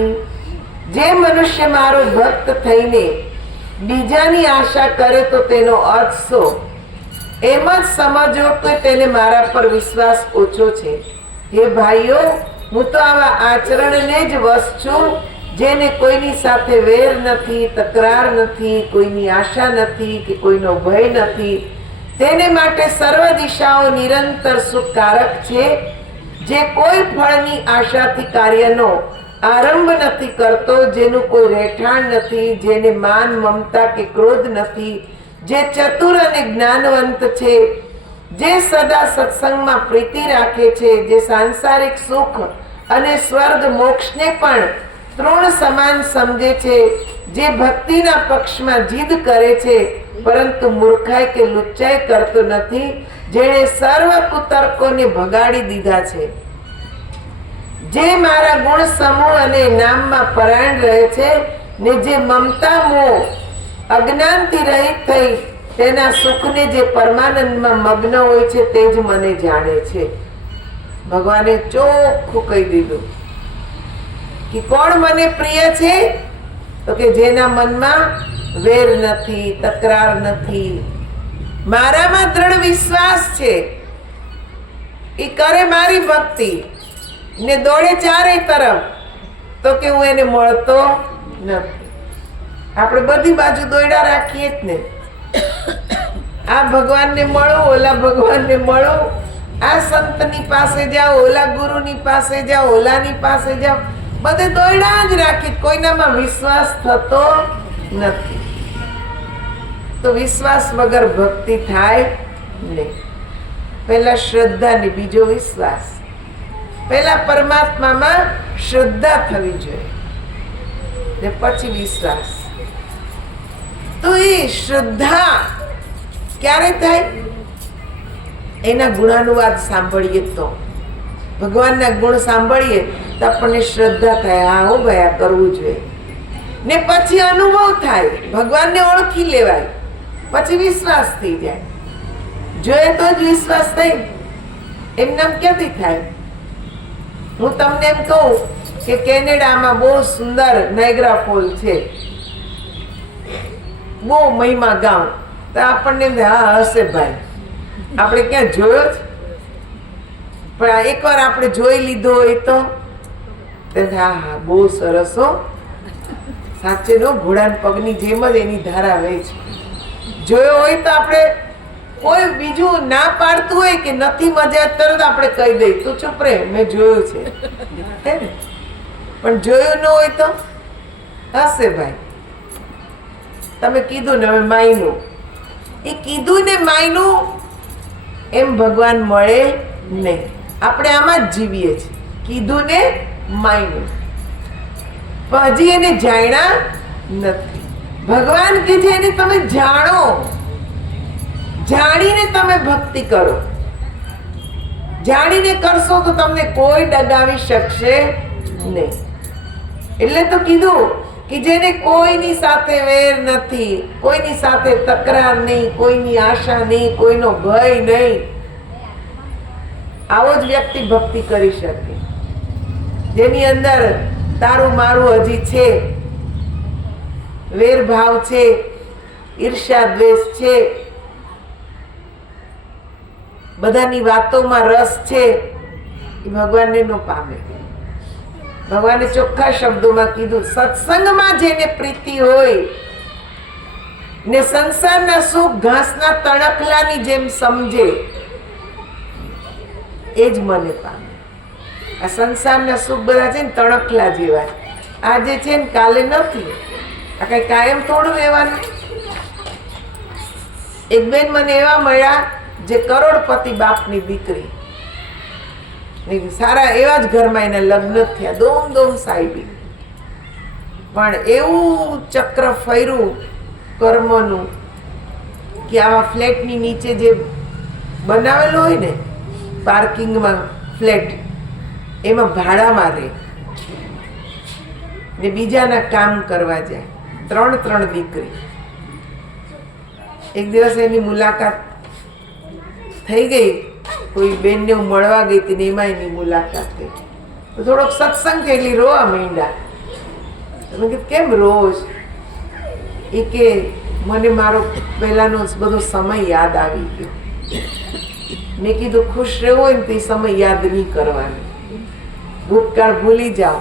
જે મનુષ્ય મારો ભક્ત થઈને બીજાની આશા કરે તો તેનો અર્થ શું? એમ જ સમજો કે તેને મારા પર વિશ્વાસ ઓછો છે. હે ભાઈઓ, હું તો આવા આચરણને જ વશ છું જેને કોઈની સાથે વેર નથી, તકરાર નથી, કોઈની આશા નથી કે કોઈનો ભય નથી. તેને માટે સર્વ દિશાઓ નિરંતર સુખકારક છે. જે કોઈ ફળની આશાથી કાર્યનો આરંભ નથી કરતો, જેનું કોઈ રહેઠાણ નથી, જેને માન, મમતા કે ક્રોધ નથી, જે ચતુર અને જ્ઞાનવંત છે, જે સદા સત્સંગમાં પ્રીતિ રાખે છે, જે સાંસારિક સુખ અને સ્વર્ગ મોક્ષને પણ તૃણ સમાન સમજે છે, જે ભક્તિના પક્ષમાં જીદ કરે છે પરંતુ મૂર્ખાઈ કે લુચ્ચાઈ કરતો નથી, જેણે સર્વ કુતર્કોને ભગાડી દીધા છે, જે મારા ગુણ સમૂહ અને નામમાં પરાયણ રહે છે, ને જે મમતા મોહ અજ્ઞાનથી રહિત થઈ તેના સુખને જે પરમાનંદમાં મગ્ન હોય છે તે જ મને જાણે છે. ભગવાને ચોખ્ખું કહી દીધું કે કોણ મને પ્રિય છે? તો કે જેના મનમાં વેર નથી, તકરાર નથી, મારામાં દ્રઢ વિશ્વાસ છે, એ કરે મારી ભક્તિ ને દોડે ચારે તરફ, તો કે હું એને મળતો નથી. આપણે બધી બાજુ દોડ્યા રાખીએ જ ને, આ ભગવાનને મળો, ઓલા ભગવાનને મળો, આ સંતની પાસે જાઓ, ઓલા ગુરુની પાસે જાઓ, ઓલાની પાસે જાઓ, બધે દોડ્યા જ રાખી, કોઈનામાં વિશ્વાસ થતો નથી. તો વિશ્વાસ વગર ભક્તિ થાય નહીં. પહેલા શ્રદ્ધા ને બીજો વિશ્વાસ. પહેલા પરમાત્મામાં શ્રદ્ધા થવી જોઈએ ને પછી વિશ્વાસ. તો એ શ્રદ્ધા ક્યારે થાય? એના ગુણાનુવાદ સાંભળીએ તો, ભગવાનના ગુણ સાંભળીએ તો આપણને શ્રદ્ધા થાય, હા હો ભાઈ આ કરવું જોઈએ. ને પછી અનુભવ થાય, ભગવાનને ઓળખી લેવાય, પછી વિશ્વાસ થઈ જાય. જોઈએ તો જ વિશ્વાસ થાય, એમ નામ ક્યાંથી થાય? હું તમને એમ કહું કે કેનેડામાં બહુ સુંદર નાયગ્રા ફોલ છે, બહુ મહિમા ગામ, તો આપણને હા હશે ભાઈ, આપણે ક્યાં જોયો જ, પણ એકવાર આપણે જોઈ લીધો હોય તો હા હા બહુ સરસ હો, સાચે નો ઘોડાના પગની જેમ જ એની ધારા વહે છે. જોયો હોય તો આપણે, કોઈ બીજું ના પાડતું હોય કે નથી મજા, તરત આપણે કહી દઈએ તું ચૂપ રે, મેં જોયું છે. પણ જોયું ન હોય તો હશે ભાઈ, તમે કીધું ને હવે માયનું, એ કીધું ને માયનું એમ ભગવાન મળે નહીં. આપણે આમાં જ જીવીએ છીએ, કીધું ને માયનું, પણ હજી એને જાણ્યા નથી. ભગવાન કે છે એને તમે જાણો, જાણીને તમે ભક્તિ કરો. જાણીને કરશો તો તમને કોઈ ડગાવી શકશે નહીં. એટલે તો કીધું કે જેને કોઈની સાથે વેર નથી, કોઈની સાથે તકરાર નહીં, કોઈની આશા નહીં, કોઈનો ભય નહીં, આવો જ વ્યક્તિ ભક્તિ કરી શકે. જેની અંદર તારું મારું હજી છે, વેર ભાવ છે, ઈર્ષ્યા દ્વેષ છે, બધાની વાતોમાં રસ છે એ ભગવાનને ન પામે. ભગવાને ચોખ્ખા શબ્દોમાં કીધું, સત્સંગમાં જેને પ્રીતિ હોય ને સંસારના સુખ ઘાસના તણખલાની જેમ સમજે એ જ મને પામે. આ સંસારના સુખ બધા છે ને તણખલા જેવા, આજે છે ને કાલે નથી. આ કઈ કાયમ થોડું રહેવાનું. એક બેન મને એવા મળ્યા જે કરોડપતિ બાપની દીકરી, સારા એવા જ ઘરમાં એના લગ્ન થયા, દોમ સાહેબી. પણ એવું ચક્ર ફર્યું કર્મનું કે આવા ફ્લેટની નીચે જે બનાવેલું હોય ને પાર્કિંગમાં ફ્લેટ, એમાં ભાડામાં રહે ને બીજાના કામ કરવા જાય. 3 દીકરી. એક દિવસ એની મુલાકાત થઈ ગઈ, કોઈ બેનને હું મળવા ગઈ હતી ને એમાં એની મુલાકાત થઈ. તો થોડોક સત્સંગ છે એટલે રોવા માંડ્યા. મેં કીધું કેમ રોજ? એ કે મને મારો પહેલાનો બધો સમય યાદ આવી ગયો. મેં કીધું ખુશ રહેવું હોય ને તે સમય યાદ નહીં કરવાનો, ભૂતકાળ ભૂલી જાઓ,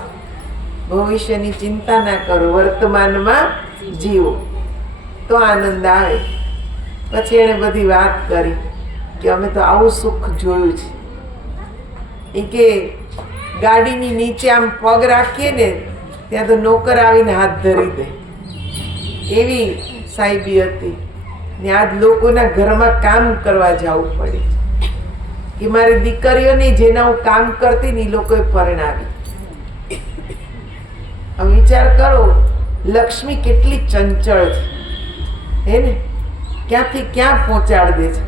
ભવિષ્યની ચિંતા ના કરો, વર્તમાનમાં જીવો તો આનંદ આવે. પછી એણે બધી વાત કરી કે અમે તો આવું સુખ જોયું છે. એ કે ગાડીની નીચે આમ પગ રાખીએ ને ત્યાં તો નોકર આવીને હાથ ધરી દે, એવી સાહેબી હતી. ને આજ લોકોના ઘરમાં કામ કરવા જવું પડે કે મારી દીકરીઓને જેના હું કામ કરતી ને એ લોકોએ પરણાવી. હવે વિચાર કરો, લક્ષ્મી કેટલી ચંચળ છે, હે ને? ક્યાંથી ક્યાં પહોંચાડી દે છે.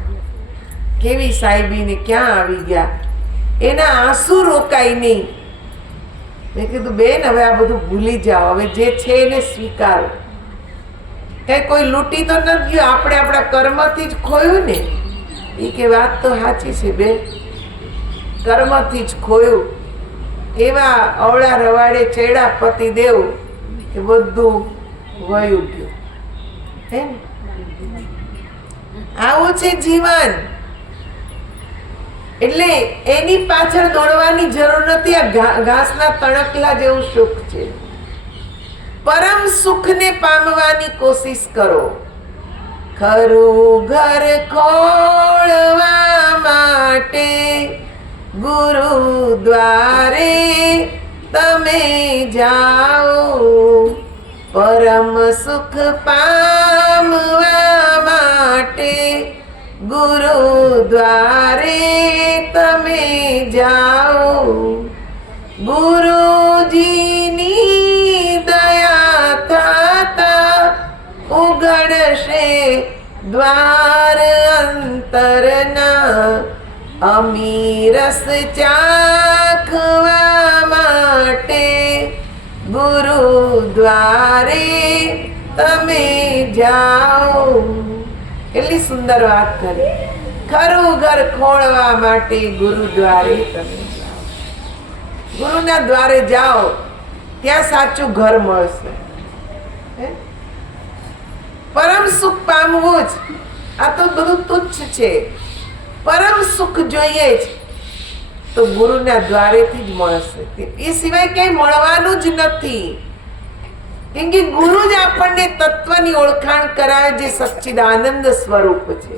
કેવી સાહેબીને ક્યાં આવી ગયા. એના આંસુ રોકાય નહીં. મેં કીધું બેન હવે આ બધું ભૂલી જાઓ, હવે જે છે એને સ્વીકારો. કઈ કોઈ લૂંટી તો નથી ગયું, આપણે આપણા કર્મથી જ ખોયું ને. એ કે વાત તો સાચી છે બેન, કર્મથી જ ખોયું. એવા અવળા રવાડે ચેડા પતિદેવ કે બધું વયું ગયું. હે ને? આવું છે જીવન. એટલે એની પાછળ દોડવાની જરૂર નથી. આ ઘાસના તણકલા જેવું સુખ છે. પરમ સુખને પામવાની કોશિશ કરો. ખરું ઘર ખોળવા માટે ગુરુદ્વારે તમે જાઓ. પરમ સુખ પામવા માટે ગુરુદ્વારે તમે જાઓ. ગુરુજીની દયા થતા ઉઘડશે દ્વાર અંતરના. અમીરસ ચાખવા માટે ગુરુદ્વારે તમે જાઓ. કેટલી સુંદર વાત કરી. ખરું ઘર ખોળવા માટે ગુરુદ્વારે તમે જાઓ. ગુરુના દ્વારે જાઓ, ત્યાં સાચું ઘર મળશે. પરમ સુખ પામવું જ, આ તો બધું તુચ્છ છે. પરમ સુખ જોઈએ જ તો ગુરુના દ્વારેથી જ મળશે. એ સિવાય કઈ મળવાનું જ નથી. કેમ કે ગુરુ જ આપણને તત્વની ઓળખાણ કરાવે, જે સચ્ચિદાનંદ સ્વરૂપ છે.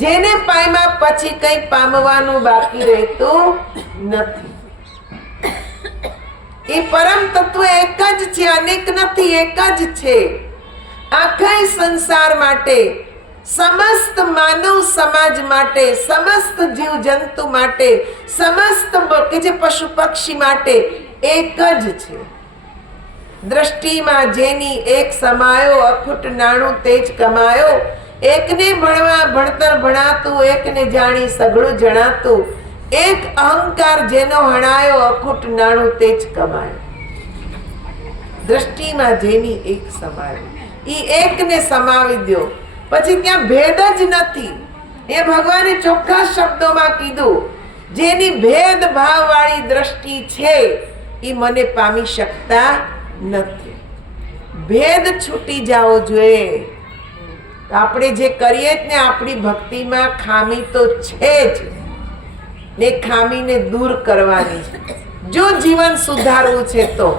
જેને પામ્યા પછી કઈ પામવાનું બાકી રહેતું નથી. એ પરમ તત્વ એક જ છે, અનેક નથી, એક જ છે. આખા સંસાર માટે, સમસ્ત માનવ સમાજ માટે, સમસ્ત જીવ જંતુ માટે, સમસ્ત કે જે પશુ પક્ષી માટે એક જ છે. દ્રષ્ટિમાં જેની એક સમાયો, અખૂટ નાણું તેજ કમાયો. એકને ભણવા ભણતર ભણાતું, એકને જાણી સઘળું જણાતું. એક અહંકાર જેનો હણાયો, અખૂટ નાણું તેજ કમાયો. દ્રષ્ટિમાં જેની એક સમાયો, ઈ એકને સમાવી દો, પછી ત્યાં ભેદ જ નથી. એ ભગવાને ચોખ્ખા શબ્દોમાં કીધું, જેની ભેદભાવ વાળી દ્રષ્ટિ છે એ મને પામી શકતા નથી. ભેદ છૂટી જાવો જોઈએ. તો આપણે જે કરીએ જ ને આપણી ભક્તિમાં ખામી તો છે જ ને ખામીને દૂર કરવાની છે. જો જીવન સુધારવું છે તો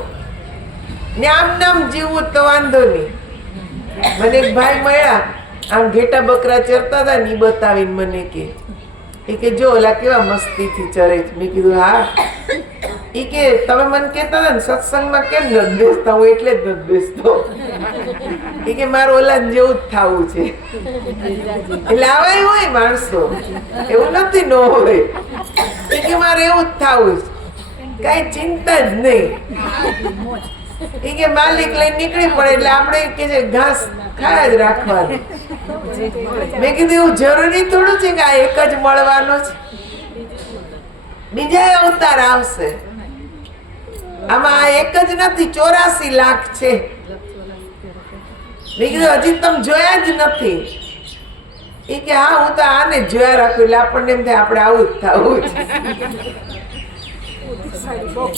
ને આમ નામ જીવવું તો વાંધો નહીં. મને એક ભાઈ મળ્યા, આમ ઘેટા બકરા ચરતા હતા ને ઈ બતાવીને મને કે જો ઓલા કેવા મસ્તીથી ચરે છે. મેં કીધું હા. ઈ કે તમે મને કહેતા હતા ને સત્સંગમાં કેમ નથી બેસતા? હું એટલે જ નથી બેસતો. ઈ કે મારું ઓલા જેવું જ થવું છે. એટલે આવા હોય માણસો, એવું નથી ન હોય. ઈ કે મારે એવું જ થવું છે, કઈ ચિંતા જ નહીં. ઈ કે માલિક લઈને નીકળી પડે એટલે આપણે કે છે ઘાસ ખાયા જ રાખવાનું. મેં કીધું એવું જરૂરી થોડું છે કે આ એક જ મળવાનો છે, બીજા અવતાર આવશે. આમાં આ એક જ નથી, 84 લાખ છે. મેં કીધું હજી તમે જોયા જ નથી. એ કે હા હું તો આને જોયા રાખું. એટલે આપણને એમ થાય આપણે આવું જ થવું છે.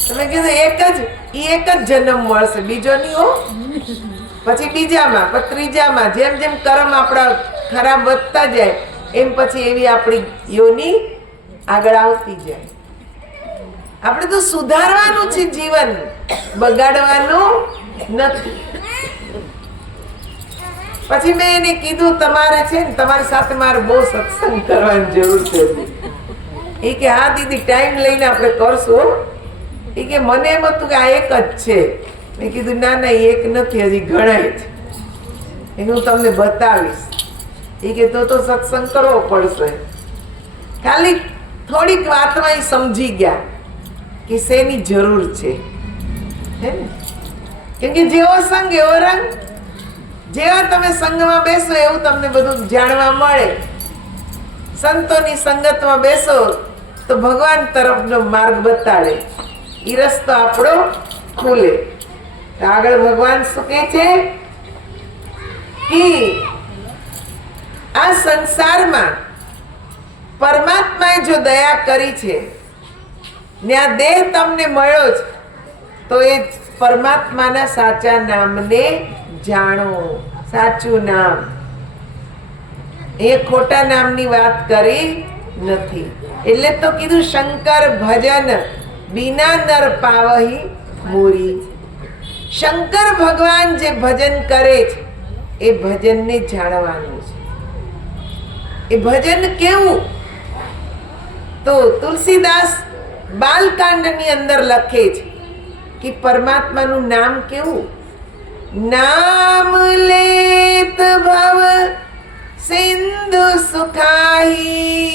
તમે કીધું એક જ જન્મ મળશે, બીજો નહીં હો. પછી બીજામાં, પછી ત્રીજામાં, જેમ જેમ કર્મ આપણા ખરાબ વધતા જાય એમ પછી એવી આપણી યોની આગળ આવતી જાય. આપણે તો સુધારવાનું છે, જીવન બગાડવાનું નથી. પછી મેં એને કીધું તમારે છે ને તમારી સાથે મારે બહુ સત્સંગ કરવાની જરૂર છે. એ કે હા દીદી ટાઈમ લઈને આપણે કરશું. એ કે મને એમ હતું કે આ એક જ છે. મેં કીધું ના ના એક નથી, હજી ઘણાય છે. એને હું તમને બતાવીશ. એ કે તો સત્સંગ કરવો પડશે. ખાલી થોડીક વાતમાં એ સમજી ગયા કે શેની જરૂર છે. કેમ કે જેવો સંગ એવો રંગ. જેવા તમે સંગમાં બેસો એવું તમને બધું જાણવા મળે. સંતોની સંગતમાં બેસો તો ભગવાન તરફનો માર્ગ બતાડે, ઈ રસ્તો આપણો ખુલે. આગળ ભગવાન શું કહે છે કે આ સંસારમાં પરમાત્માએ જો દયા કરી છે ને આ દેહ તમને મળ્યો છે તો એ પરમાત્માના સાચા નામને જાણો. સાચું નામ એ ખોટા નામની વાત કરી નથી. એટલે તો કીધું શંકર ભજન બિના નર પાવહી મૂરી. શંકર ભગવાન જે ભજન કરે છે એ ભજનને જાણવાનું છે. એ ભજન કેવું? તો તુલસીદાસ બાલકાંડની અંદર લખે છે કે પરમાત્માનું નામ કેવું? નામ લેત ભવ સિંધુ સુખાહી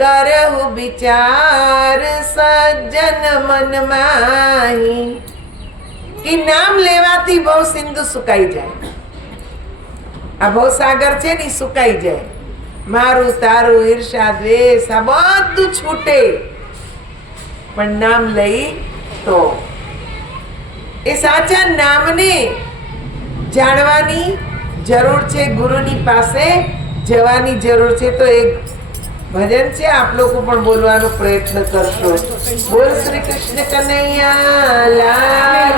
કરહુ વિચાર સજ્જન મન માહી. કે નામ લેવાથી ભવ સિંધુ સુકાઈ જાય. આ ભવસાગર છે ને સુકાઈ જાય. મારું તારું ઈર્ષા દ્વેષ આ બધું છૂટે. પણ નામ લઈ તો એ સાચા નામને જાણવાની જરૂર છે, ગુરુની પાસે જવાની જરૂર છે. તો એક ભજન છે, આપ લોકો પણ બોલવાનો પ્રયત્ન કરશો. બોલ શ્રી કૃષ્ણ કનૈયા લાલ.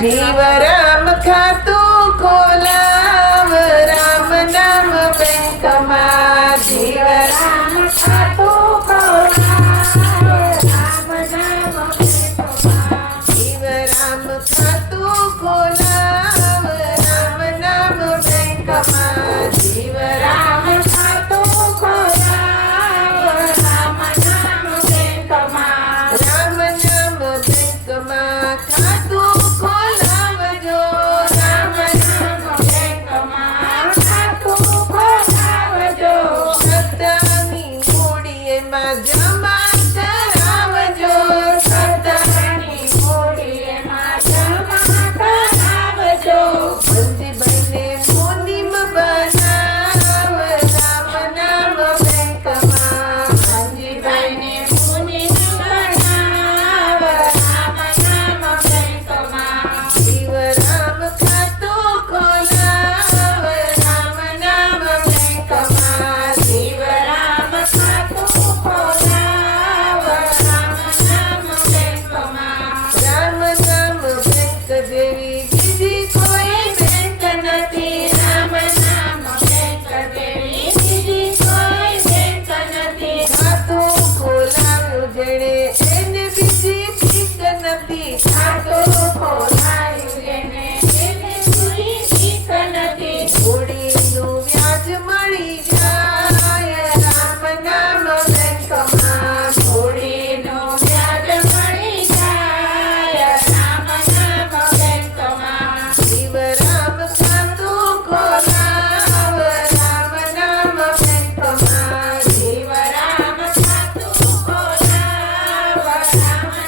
જીવ રામ ખાતું ખોલાવ, રામ નામ બેંકમાં. જીવ રામ ખાતું ખોલાવ, રામ નામ બેંકમાં. જીવ રામ ખાતું ખોલાવ, રામ નામ બેંકમાં. જીવ રામ ખાતું ખોલાવ, રામ નામ બેંકમાં. રામ નામ બેંકમાં ખાતું ખોલાવજો, રામ નામ બેંકમાં ખાતું ખોલાવજો. સદાની મૂડી એમાં જમા કરાવજો, સદાની મૂડી એમાં જમા કરાવજો. બંધીભાઈને મુનિમ બનાવ, રામ નામ બેંકમાં. બંધીભાઈને મુનિમ બનાવ, રામ નામ બેંકમાં. જીવ રામ ખાતું ખોલાવ, રામ નામ બેંકમાં. જીવ રામ ખાતું ખોલાવ, નથી, ખાતું ખોલાયું એને પૂરી બીક નથી. મૂડીનું વ્યાજ મળી જાય રામ નામ બેંકમાં. મૂડીનું વ્યાજ મળી જાય રામ નામ બેંકમાં. શિવરામ ખાતું ખોલાવ રામ નામ બેંકમાં. શિવરામ ખાતું ખોલાવ રામ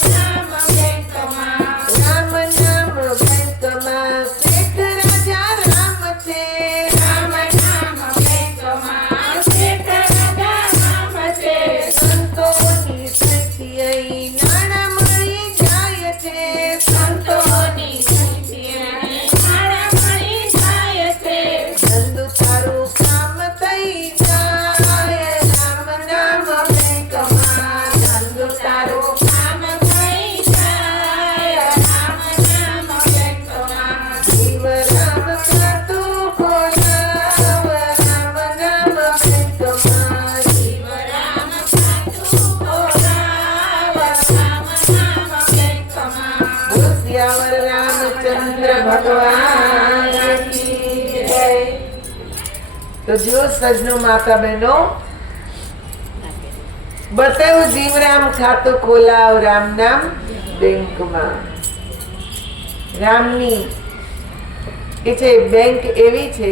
નામ બેંકમાં. રામ નામ બેંકમાં શેઠ રાજા રામ છે. રામ નામ બેંકમાં શેઠ રાજા રામ છે. સંતોની શક્તિએ નાણાં મળી જાય છે. સંતોની શક્તિએ નાણાં મળી જાય છે. ધંધુ તારું કામ થઈ જાય રામ નામ બેંકમાં. ધંધુ તારું કામ થઈ જાય રામ નામ બેંકમાં. શિવરામ ખાતું ખોલાવ રામ નામ બેંકમાં. શિવરામ ખાતું ખોલાવ રામ નામ બેંકમાં. હોશિયાર રામચંદ્ર ભગવાન કી જય. તો જો સજનો માતા બહેનો બતાવ્યું જીવરામ ખાતું ખોલાવ રામ નામ બેંકમાં. રામની એ છે બેંક એવી છે,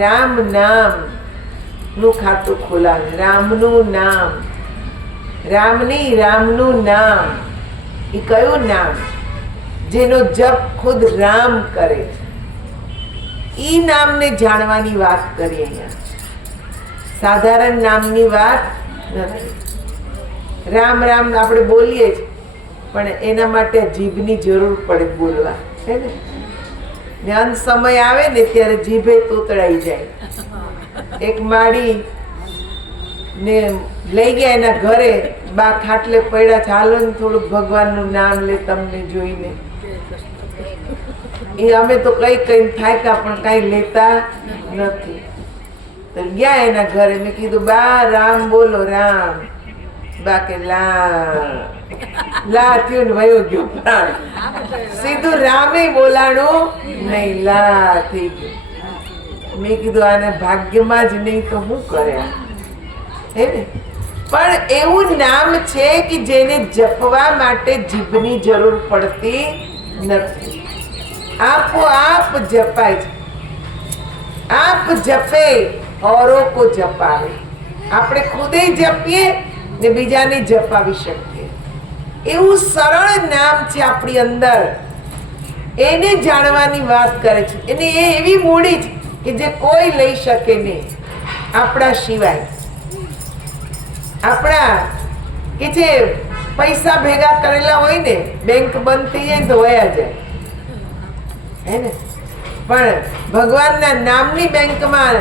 રામ નામ નું ખાતું ખોલાવે. રામનું નામ, રામની રામનું નામ. એ કયું નામ? જેનો જપ ખુદ રામ કરે છે. ઈ નામને જાણવાની વાત કરી અહીંયા. સાધારણ નામની વાત નથી. રામ રામ આપણે બોલીએ જ, પણ એના માટે જીભની જરૂર પડે બોલવા, છે ને? ને અંત સમય આવે ને ત્યારે જીભે તૂતળાઈ જાય. એક માડી ને લઈ ગયા એના ઘરે, બા ખાટલે પડ્યા છે, હાલો ને થોડુંક ભગવાનનું નામ લે તમને જોઈને. એ અમે તો કઈ કઈ થાક્યા પણ કઈ લેતા નથી. તો ગયા એના ઘરે, મેં કીધું બા રામ બોલો રામ. બા કે લા થયું ને વયો ગયો પ્રાણ. સીધું રામે બોલાણું નહીં, લા થઈ ગયું. મેં કીધું આને ભાગ્યમાં જ નહીં તો શું કરે, હે ને? પણ એવું નામ છે કે જેને જપવા માટે જીભની જરૂર પડતી નથી. આપોઆપ જપાય છે. આપ જપે औरों को જપાવે. આપણે ખુદે જપીએ ને બીજાને જપાવી શકીએ. એવું સરળ નામ છે આપણી અંદર. એને જાણવાની વાત કરે છે. એને એ એવી મૂડી છે કે જે કોઈ લઈ શકે નહીં આપણા સિવાય. આપણા કે છે પૈસા ભેગા કરેલા હોય ને, બેંક બંધ થઈ જાય તો વયા જાય, હે ને? પણ ભગવાનના નામની બેંકમાં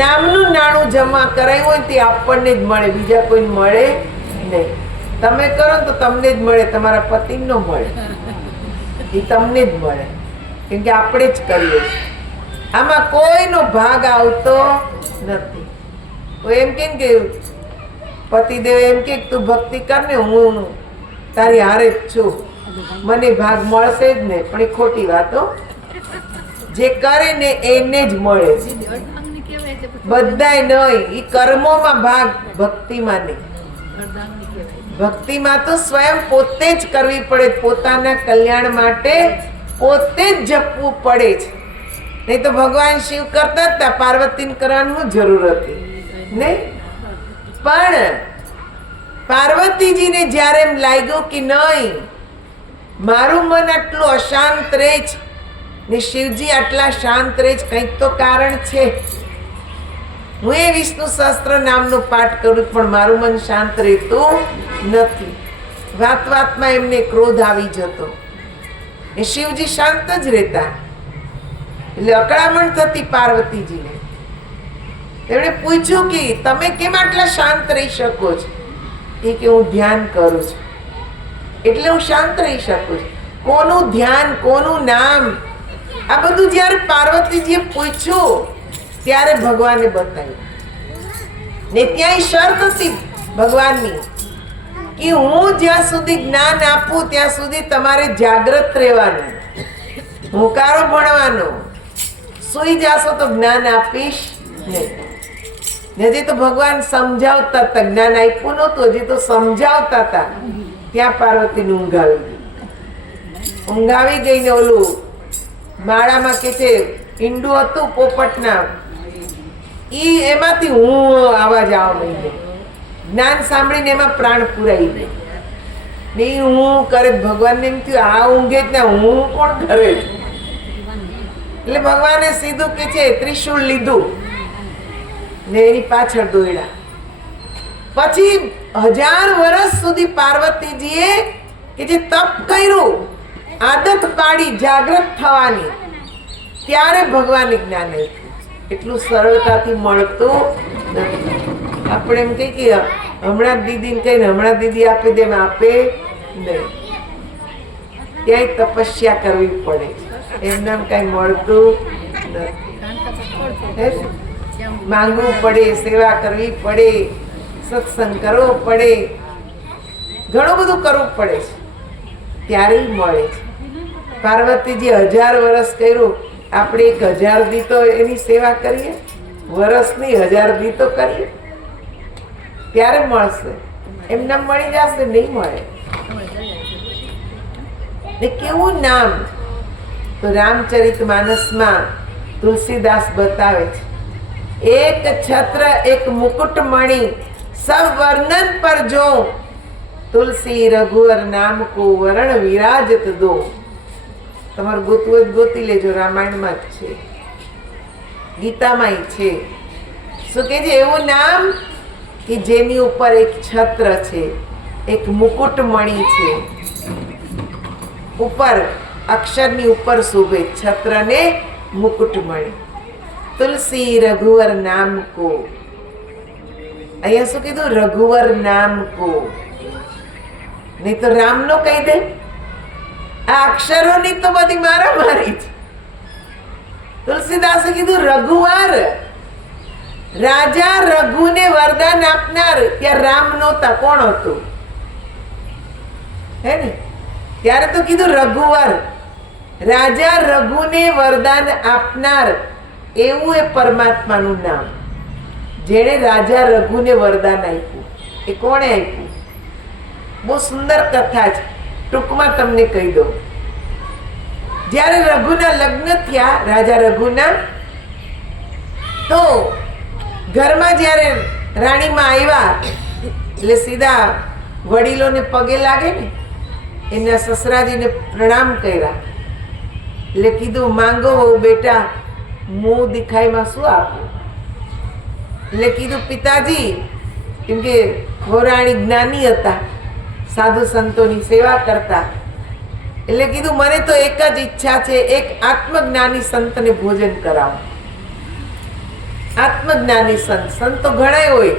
નામનું નાણું જમા કરાયું હોય તે આપણને જ મળે, બીજા કોઈને મળે નહીં. તમે કરો ને તો તમને જ મળે, તમારા પતિને ન મળે. એ તમને જ મળે, કેમ કે આપણે જ કરીએ છીએ. આમાં કોઈનો ભાગ આવતો નથી. કોઈ એમ કે પતિદેવ એમ કે તું ભક્તિ કર ને, હું તારી હારે જ છું, મને ભાગ મળશે જ ને. પણ એ ખોટી વાતો. જે કરે ને એને જ મળે છે, બધાય નહીં. એ કર્મોમાં ભાગ, ભક્તિમાં નહીં. ભક્તિમાં તો સ્વયં પોતે જ કરવી પડે. પોતાના કલ્યાણ માટે પોતે જ જપવું પડે છે. નહીં તો ભગવાન શિવ કરતા હતા, પાર્વતીને કરવાની જરૂર હતી નહીં? પણ પાર્વતીજીને જ્યારે એમ લાગ્યું કે નહીં, મારું મન આટલું અશાંત રહે છે ને શિવજી આટલા શાંત રહે છે, કંઈક તો કારણ છે. હું એ વિષ્ણુ સહસ્ત્ર નામનો પાઠ કરું પણ મારું મન શાંત રહેતું નથી. વાત વાતમાં એમને ક્રોધ આવી જતો. એ શિવજી શાંત જ રહેતા, એટલે અકળામણ થતી પાર્વતીજીને. તેમણે પૂછ્યું કે તમે કેમ આટલા શાંત રહી શકો છો? એ કે હું ધ્યાન કરું છું એટલે હું શાંત રહી શકું છું. કોનું ધ્યાન, કોનું નામ, આ બધું જ્યારે પાર્વતીજીએ પૂછ્યું ત્યારે ભગવાને બતાવ્યું. ને ત્યાં શરત હતી ભગવાનની કે હું જ્યાં સુધી જ્ઞાન આપું ત્યાં સુધી તમારે જાગ્રત રહેવાનું, હુંકારો ભણવાનો. સૂઈ જાશો તો જ્ઞાન આપીશ નહીં. હજી તો ભગવાન સમજાવતા હતા, જ્ઞાન આપ્યું નહોતું, હજી તો સમજાવતા હતા. ત્યાં પાર્વતીને ઊંઘ આવી ગઈ. ઊંઘ આવી ગઈ ને ઓલું માળામાં કે છે ઈંડું હતું પોપટના, એમાંથી હું આવાજ આવવા માંડી. જ્ઞાન સાંભળીને એમાં પ્રાણ પુરાઈ ગઈ. નહીં હું કરે ભગવાનને એમ થયું આ ઊંઘે જ ના, હું કોણ કરે. એટલે ભગવાને સીધું કે છે ત્રિશૂળ લીધું ને એની પાછળ દોડ્યા. પછી 1000 વર્ષ સુધી પાર્વતીજીએ કે જે તપ કર્યું, આદત પાડી જાગૃત થવાની, ત્યારે ભગવાને જ્ઞાન આપ્યું. એટલું સરળતાથી મળતું નથી. આપણે એમ કહીએ કે હમણાં દીદીને કહીને હમણાં દીદી આપી દે, આપે નહીં. ક્યાંય તપસ્યા કરવી પડે, એમને કઈ મળતું નથી. માંગવું પડે, સેવા કરવી પડે, સત્સંગ કરવો પડે, ઘણું બધું કરવું પડે છે, ત્યારે મળે છે. પાર્વતીજી 1000 વર્ષ કર્યું, આપણે 1000 દી તો એની સેવા કરીએ, વર્ષની 1000 દી તો કરીએ, ત્યારે મળશે. એમને મળી જશે નહીં મળે. ને કેવું નામ, તો રામચરિત માનસમાં તુલસીદાસ બતાવે છે, એક છત્ર એક મુકુટ મણી સબ વર્ણન પર જો, તુલસી રઘુવર નામ કો વરણ વિરાજત દો. તમારે ગોતવું જ ગોતી લેજો, રામાયણમાં જ છે, ગીતામાં છે. શું કે છે? એવું નામ કે જેની ઉપર એક છત્ર છે, એક મુકુટ મણી છે, ઉપર અક્ષરની ઉપર શોભે છત્ર ને મુકુટ મણી. તુલસી રઘુવર નામ કો, અહીંયા શું કીધું? રઘુવર નામ કો, નહીં તો રામ નો કહી દે. આ અક્ષરોની તો બધી મારામારી છે. તુલસીદાસે કીધું રઘુવર, રાજા રઘુને વરદાન આપનાર. ત્યાં રામ નહોતા, કોણ હતું? હે ને? ત્યારે તો કીધું રઘુવર, રાજા રઘુને વરદાન આપનાર. એવું એ પરમાત્માનું નામ, જેણે રાજા રઘુને વરદાન આપ્યું. એ કોણે આપ્યું? બહુ સુંદર કથા છે, ટૂંકમાં તમને કહી દઉં. જ્યારે રઘુના લગ્ન થયા, રાજા રઘુના, તો ઘરમાં જ્યારે રાણીમાં આવ્યા એટલે સીધા વડીલોને પગે લાગે ને, એના સસરાજીને પ્રણામ કર્યા. એટલે કીધું માંગો બેટા, મું દિખાઈમાં શું આપું? એટલે કીધું પિતાજી, કેમ કે વહુરાણી જ્ઞાની હતા, સાધુ સંતોની સેવા કરતા. એટલે કીધું મને તો એક જ ઈચ્છા છે, એક આત્મજ્ઞાની સંતને ભોજન કરાવો. આત્મજ્ઞાની સંત, સંત તો ઘણાય હોય,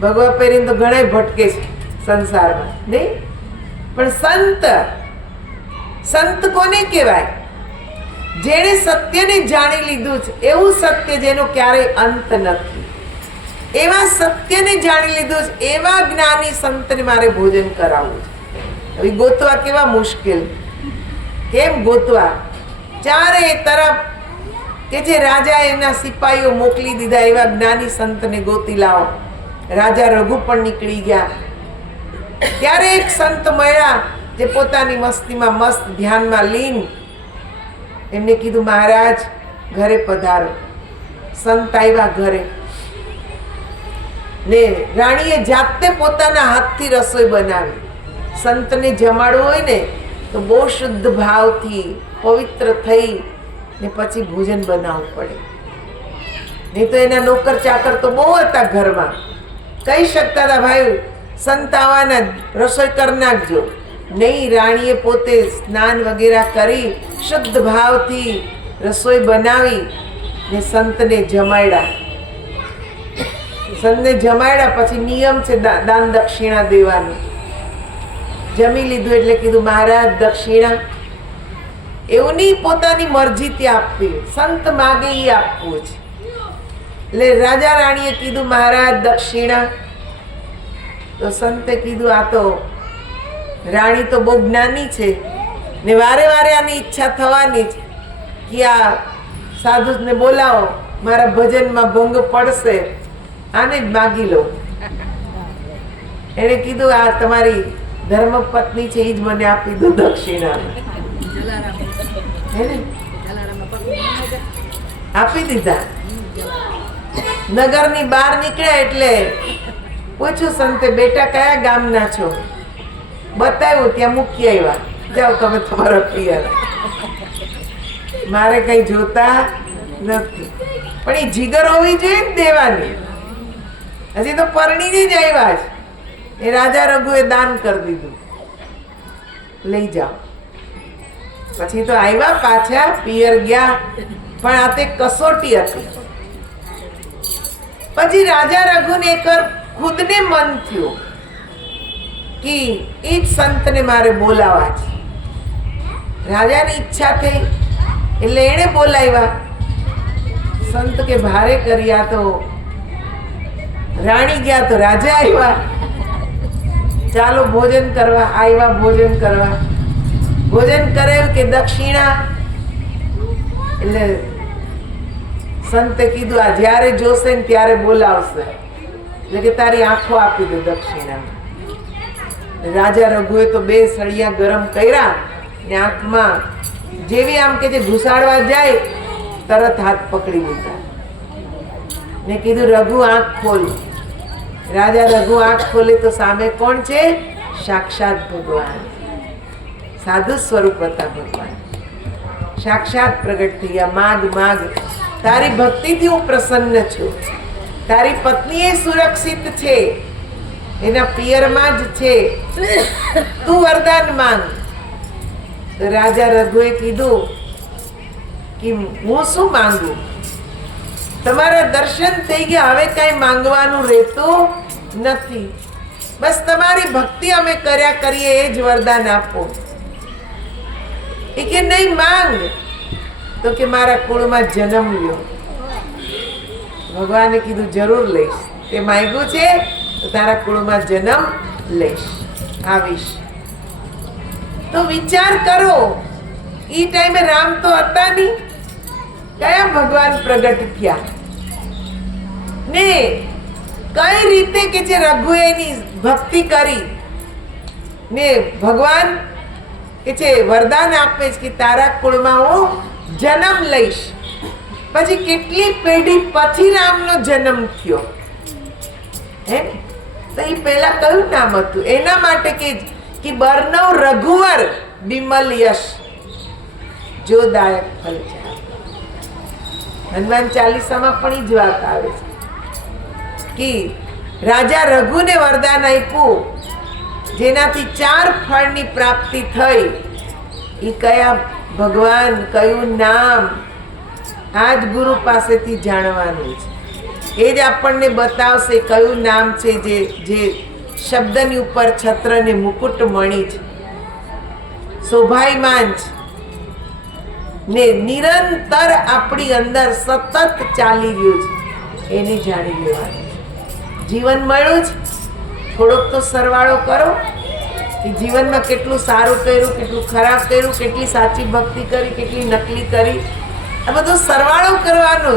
ભગવા પહેરીને તો ઘણાય ભટકે છે સંસારમાં, નહીં? પણ સંત, સંત કોને કહેવાય? જેણે સત્યને જાણી લીધું છે, એવું સત્ય જેનો ક્યારેય અંત નથી. એવા સત્યને જાણી લીધું છે, એવા જ્ઞાની સંતને મારે ભોજન કરાવવું છે. હવે ગોતવા કેવા મુશ્કેલ, કેમ ગોતવા? ચારે તરફ કે જે રાજા એના સિપાહીઓ મોકલી દીધા, એવા જ્ઞાની સંતને ગોતી લાવો. રાજા રઘુ પણ નીકળી ગયા. ત્યારે એક સંત મળ્યા, જે પોતાની મસ્તીમાં મસ્ત ધ્યાનમાં લીન. એમને કીધું મહારાજ ઘરે પધારો. સંત આવ્યા ઘરે, ને રાણીએ જાતે પોતાના હાથથી રસોઈ બનાવી. સંતને જમાડવું હોય ને તો બહુ શુદ્ધ ભાવથી પવિત્ર થઈ ને પછી ભોજન બનાવવું પડે. નહીં તો એના નોકર ચાકર તો બહુ હતા ઘરમાં, કહી શકતા હતા ભાઈ સંત આવવાના, રસોઈ કરી નાખજો. નહીં, રાણીએ પોતે સ્નાન વગેરે કરી શુદ્ધ ભાવથી રસોઈ બનાવી ને સંતને જમાડ્યા. સંતને જમાડ્યા પછી નિયમ છે દાન દક્ષિણા દેવાનું. જમી લીધું એટલે કીધું મહારાજ દક્ષિણા. એવું નહીં પોતાની મરજીથી આપવી, સંત માગે એ આપવું છે. એટલે રાજા રાણીએ કીધું મહારાજ દક્ષિણા. તો સંતે કીધું આ તો રાણી તો બહુ જ્ઞાની છે ને વારે વારે આની ઈચ્છા થવાની જ કે આ સાધુને બોલાવો, મારા ભજનમાં ભંગ પડશે, આને જ માગી લો. એને કીધું આ તમારી ધર્મપત્ની છે, એ જ મને આપી દો દક્ષિણા. આપી દીધા. નગરની બહાર નીકળ્યા એટલે પૂછ્યું સંતે, બેટા કયા ગામના છો? બતાવ્યું, ત્યાં મૂકી આવ્યા. જાઓ તમે તમારા પિયર, મારે કઈ જોતા નથી. પણ એ જીગર હોવી જોઈએ ને દેવાની. હજી તો પરણીને જ આવ્યા છે. એ રાજા રઘુએ દાન કરી દીધું, લઈ જાઓ. પછી તો આવ્યા પાછા પિયર ગયા, પણ આ તે કસોટી હતી. પછી રાજા રઘુને એક ખુદને મન થયું કે એ જ સંતને મારે બોલાવા છે. રાજાની ઈચ્છા થઈ એટલે એને બોલાવ્યા. સંત કે ભારે કર્યા, તો રાણી ગયા તો રાજા આવ્યા. ચાલો ભોજન કરવા. આવ્યા ભોજન કરવા. ભોજન કરેલ કે દક્ષિણા. એટલે સંતે કીધું આ જ્યારે જોશે ને ત્યારે બોલાવશે, એટલે કે તારી આંખો આપી દો દક્ષિણા. રાજા રઘુએ તો 2 સળિયા ગરમ કર્યા ને આંખમાં જેવી આમ કે જે ઘુસાડવા જાય તરત હાથ પકડી લીધા ને કીધું રઘુ આંખ ખોલ. રાજા રઘુ આંખ ખોલે તો સામે કોણ છે? સાક્ષાત ભગવાન. સાધુ સ્વરૂપ હતા ભગવાન. સાક્ષાત પ્રગટ થઈ ગયા. માગ માગ, તારી ભક્તિથી હું પ્રસન્ન છું. તારી પત્ની એ સુરક્ષિત છે, એના પિયરમાં જ છે. તું વરદાન માંગ. તો રાજા રઘુએ કીધું કે હું શું માંગુ? તમારા દર્શન થઈ ગયા, હવે કઈ માંગવાનું રહેતું નથી. બસ તમારી ભક્તિ અમે કર્યા કરીએ એ જ વરદાન આપો. એ કે નહીં માંગ. તો કે મારા કુળમાં જન્મ લ્યો. ભગવાને કીધું જરૂર લઈશ. તે માંગ્યું છે તો તારા કુળમાં જન્મ લઈશ, આવીશ. તો વિચાર કરો, ઈ ટાઈમે રામ તો હતા નહીં, કયા ભગવાન પ્રગટ થયા ને કઈ રીતે કે જે રઘુએ એની ભક્તિ કરી ને ભગવાન કે છે વરદાન આપે છે કે તારા કુળમાં હું જન્મ લઈશ. પછી કેટલી પેઢી પછી રામનો જન્મ થયો હે. તો એ પહેલા કયું નામ હતું? એના માટે કે બરનવ રઘુવર બિમલ યશ જો દાયક ફલ છે. હનુમાન ચાલીસામાં પણ ઈ જ વાત આવે છે કે રાજા રઘુને વરદાન આપ્યું જેનાથી 4 ફળની પ્રાપ્તિ થઈ. એ કયા ભગવાન, કયું નામ, આજ ગુરુ પાસેથી જાણવાનું છે. એ જ આપણને બતાવશે કયું નામ છે જે શબ્દની ઉપર છત્ર ને મુકુટ મણી છે, શોભાયમાન છે ને નિરંતર આપણી અંદર સતત ચાલી રહ્યું છે. એને જાણી લેવાનું છે. જીવન મળ્યું છે, થોડોક તો સરવાળો કરો કે જીવનમાં કેટલું સારું કર્યું, કેટલું ખરાબ કર્યું, કેટલી સાચી ભક્તિ કરી, કેટલી નકલી કરી. આ બધો સરવાળો કરવાનો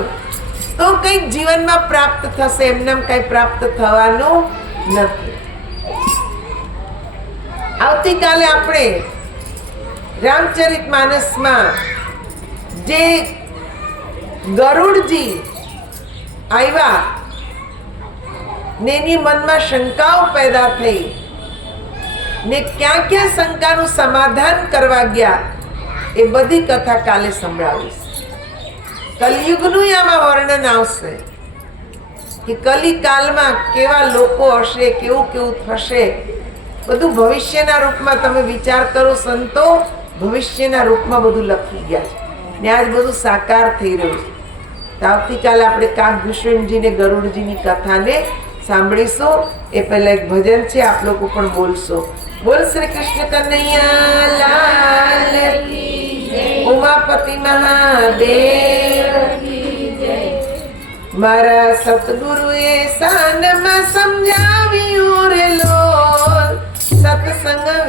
તો કંઈક જીવનમાં પ્રાપ્ત થશે. એમને કંઈ પ્રાપ્ત થવાનું નથી. આવતીકાલે આપણે રામચરિતમાનસમાં જે ગરુડજી આવ્યા ને એની મનમાં શંકાઓ પેદા થઈ ને ક્યાં ક્યાં શંકાનું સમાધાન કરવા ગયા, એ બધી કથા કાલે સંભળાવીશ. કલયુગનું આમાં વર્ણન આવશે કે કલિકાલમાં કેવા લોકો હશે, કેવું કેવું થશે. બધું ભવિષ્યના રૂપમાં તમે વિચાર કરો. સંતો ભવિષ્યના રૂપમાં બધું લખી ગયા છે ને આજ બધું સાકાર થઈ રહ્યું છે. તો આવતીકાલે આપણે કાગભૂષણજી ને ગરુડજીની કથાને સાંભળીશું. એ પહેલા એક ભજન છે, આપ લોકો પણ બોલશો. બોલ શ્રી કૃષ્ણ કનૈયા લાલ કી જય, ઉમાપતિ મહાદેવ કી જય. મારા સતગુરુએ શાનમાં સમજાવ્યું રે લો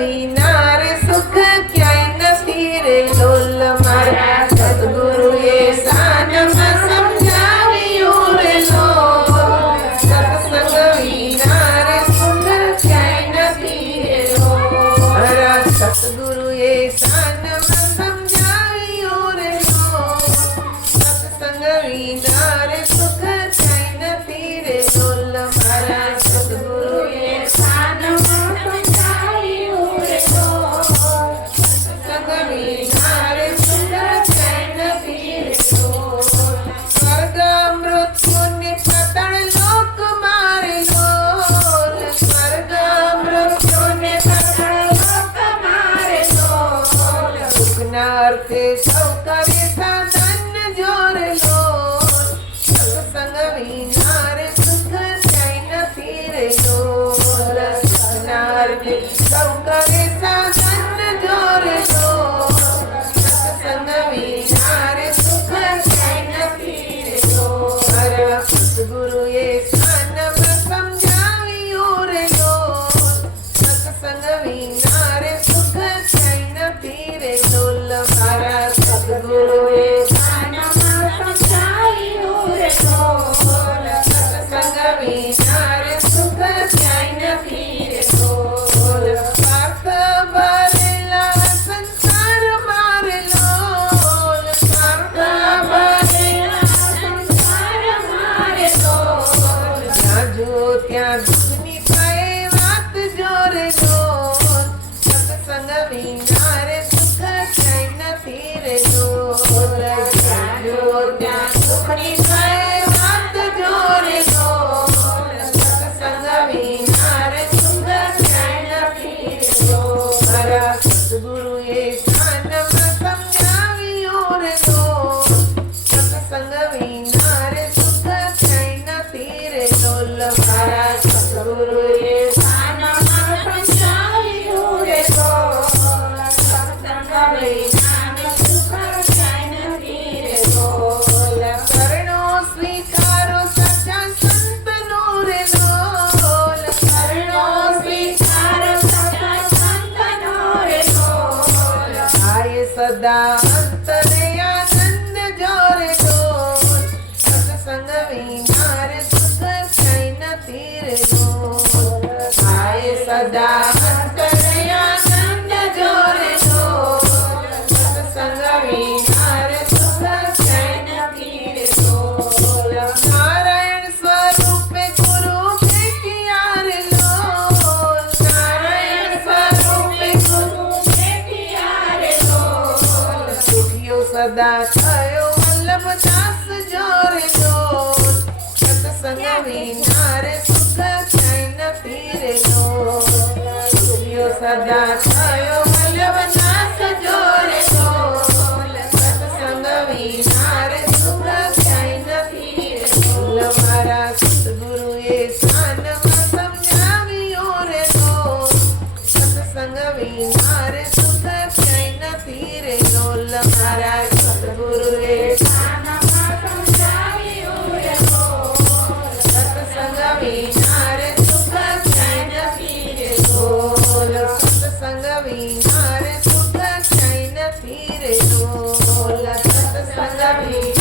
વિના રે સુખ ક્યાંય નથી રે લોલ મારા સદગુરુએ સાનમાં સમજાવ્યું રે લોલ સત્સંગ વિના રે સુખ ક્યાંય નથી રે લોલ મારા સદગુરુએ સાનમાં સમજાવ્યું રે લોલ સત્સંગ વિના રે સુખ ક્યાંય નથી રે લોલ મારા સદગુરુએ સાનમાં સમજાવ્યું રે લોલ સત્સંગ વિના રે સુખ ક્યાંય નથી રે લોલ સ્વર્ગ મૃત્યુને પાતાળ લોક મારે લોલ સ્વર્ગ મૃત્યુને પાતાળ લોક મારે લોલ સુખના અર્થે સૌ કરે સાધન જોરે લોલ સત્સંગ વિના રે સુખ ક્યાંય નથી રે લોલ સુખના અર્થે સૌ કરે સાધન જોરે લોલ સત્સંગ વિના રે સુખ ક્યાંય નથી રે લોલ મારા સદગુરુએ સાનમાં સમજાવ્યું રે લોલ સત્સંગ વિના રે સુખ ક્યાંય નથી રે લોલ મારા સદગુરુએ સાનમાં સમજાવ્યું રે લોલ સત્સંગ વિના રે સુખ ક્યાંય નથી રે લોલ સ્વાર્થ ભરેલા સંસાર મારે લોલ સ્વાર્થ ભરેલા સંસાર મારે લોલ જ્યાં જો ત્યાં દુઃખની થાય વાત જોરે લોલ સત્સંગ વિના રે સુખ ક્યાંય નથી રે લોલ જ્યાં જો ત્યાં દુઃખની થાય વાત જોરે લોલ સત્સંગ વિના રે સુખ ક્યાંય નથી રે લોલ મારા સદગુરુએ સાનમાં સમજાવ્યું રે લોલ સત્સંગ વિના રે સુખ ક્યાંય નથી રે લોલ મારા સદગુરુએ સાનમાં સમજાવ્યું રે લોલ સત્સંગ વિના રે સુખ ક્યાંય નથી રે લોલ શરણો સ્વીકારો સાચા સંતનો રે લોલ શરણો સ્વીકાર સદા સંતનો રે લોલ થાય સદા અંતરે આનંદ જોરે લોલ સત્સંગ વિના રે સુખ ક્યાંય નથી રે લોલ થાય સદા અંતરે આનંદ જોરે લોલ સત્સંગ વિના રે સુખ ક્યાંય નથી રે લોલ નારાયણ સ્વરૂપે ગુરુ ભેટ્યા રે લોલ નારાયણ સ્વરૂપે ગુરુ ભેટ્યા રે લોલ સુખિયો સદા થયો વલ્લભદાસ જોરે લોલ સત્સંગ વિના રે સુખ ક્યાંય નથી રે લોલ સુખિયો સદા થયો વલ્લભદાસ જોરે લોલ સત્સંગ વિના રે સુખ ક્યાંય નથી રે લોલ મારા સદગુરુએ સાનમાં સમજાવ્યું રે લોલ સત્સંગ વિના રે સુખ ક્યાંય નથી રે લોલ મારા સદગુરુએ સાનમાં સમજાવ્યું રે લોલ સત્સંગ વિના રે સુખ ક્યાંય નથી રે લોલ સત્સંગ વિના રે સુખ ક્યાંય નથી રે લોલ સત્સંગ વિના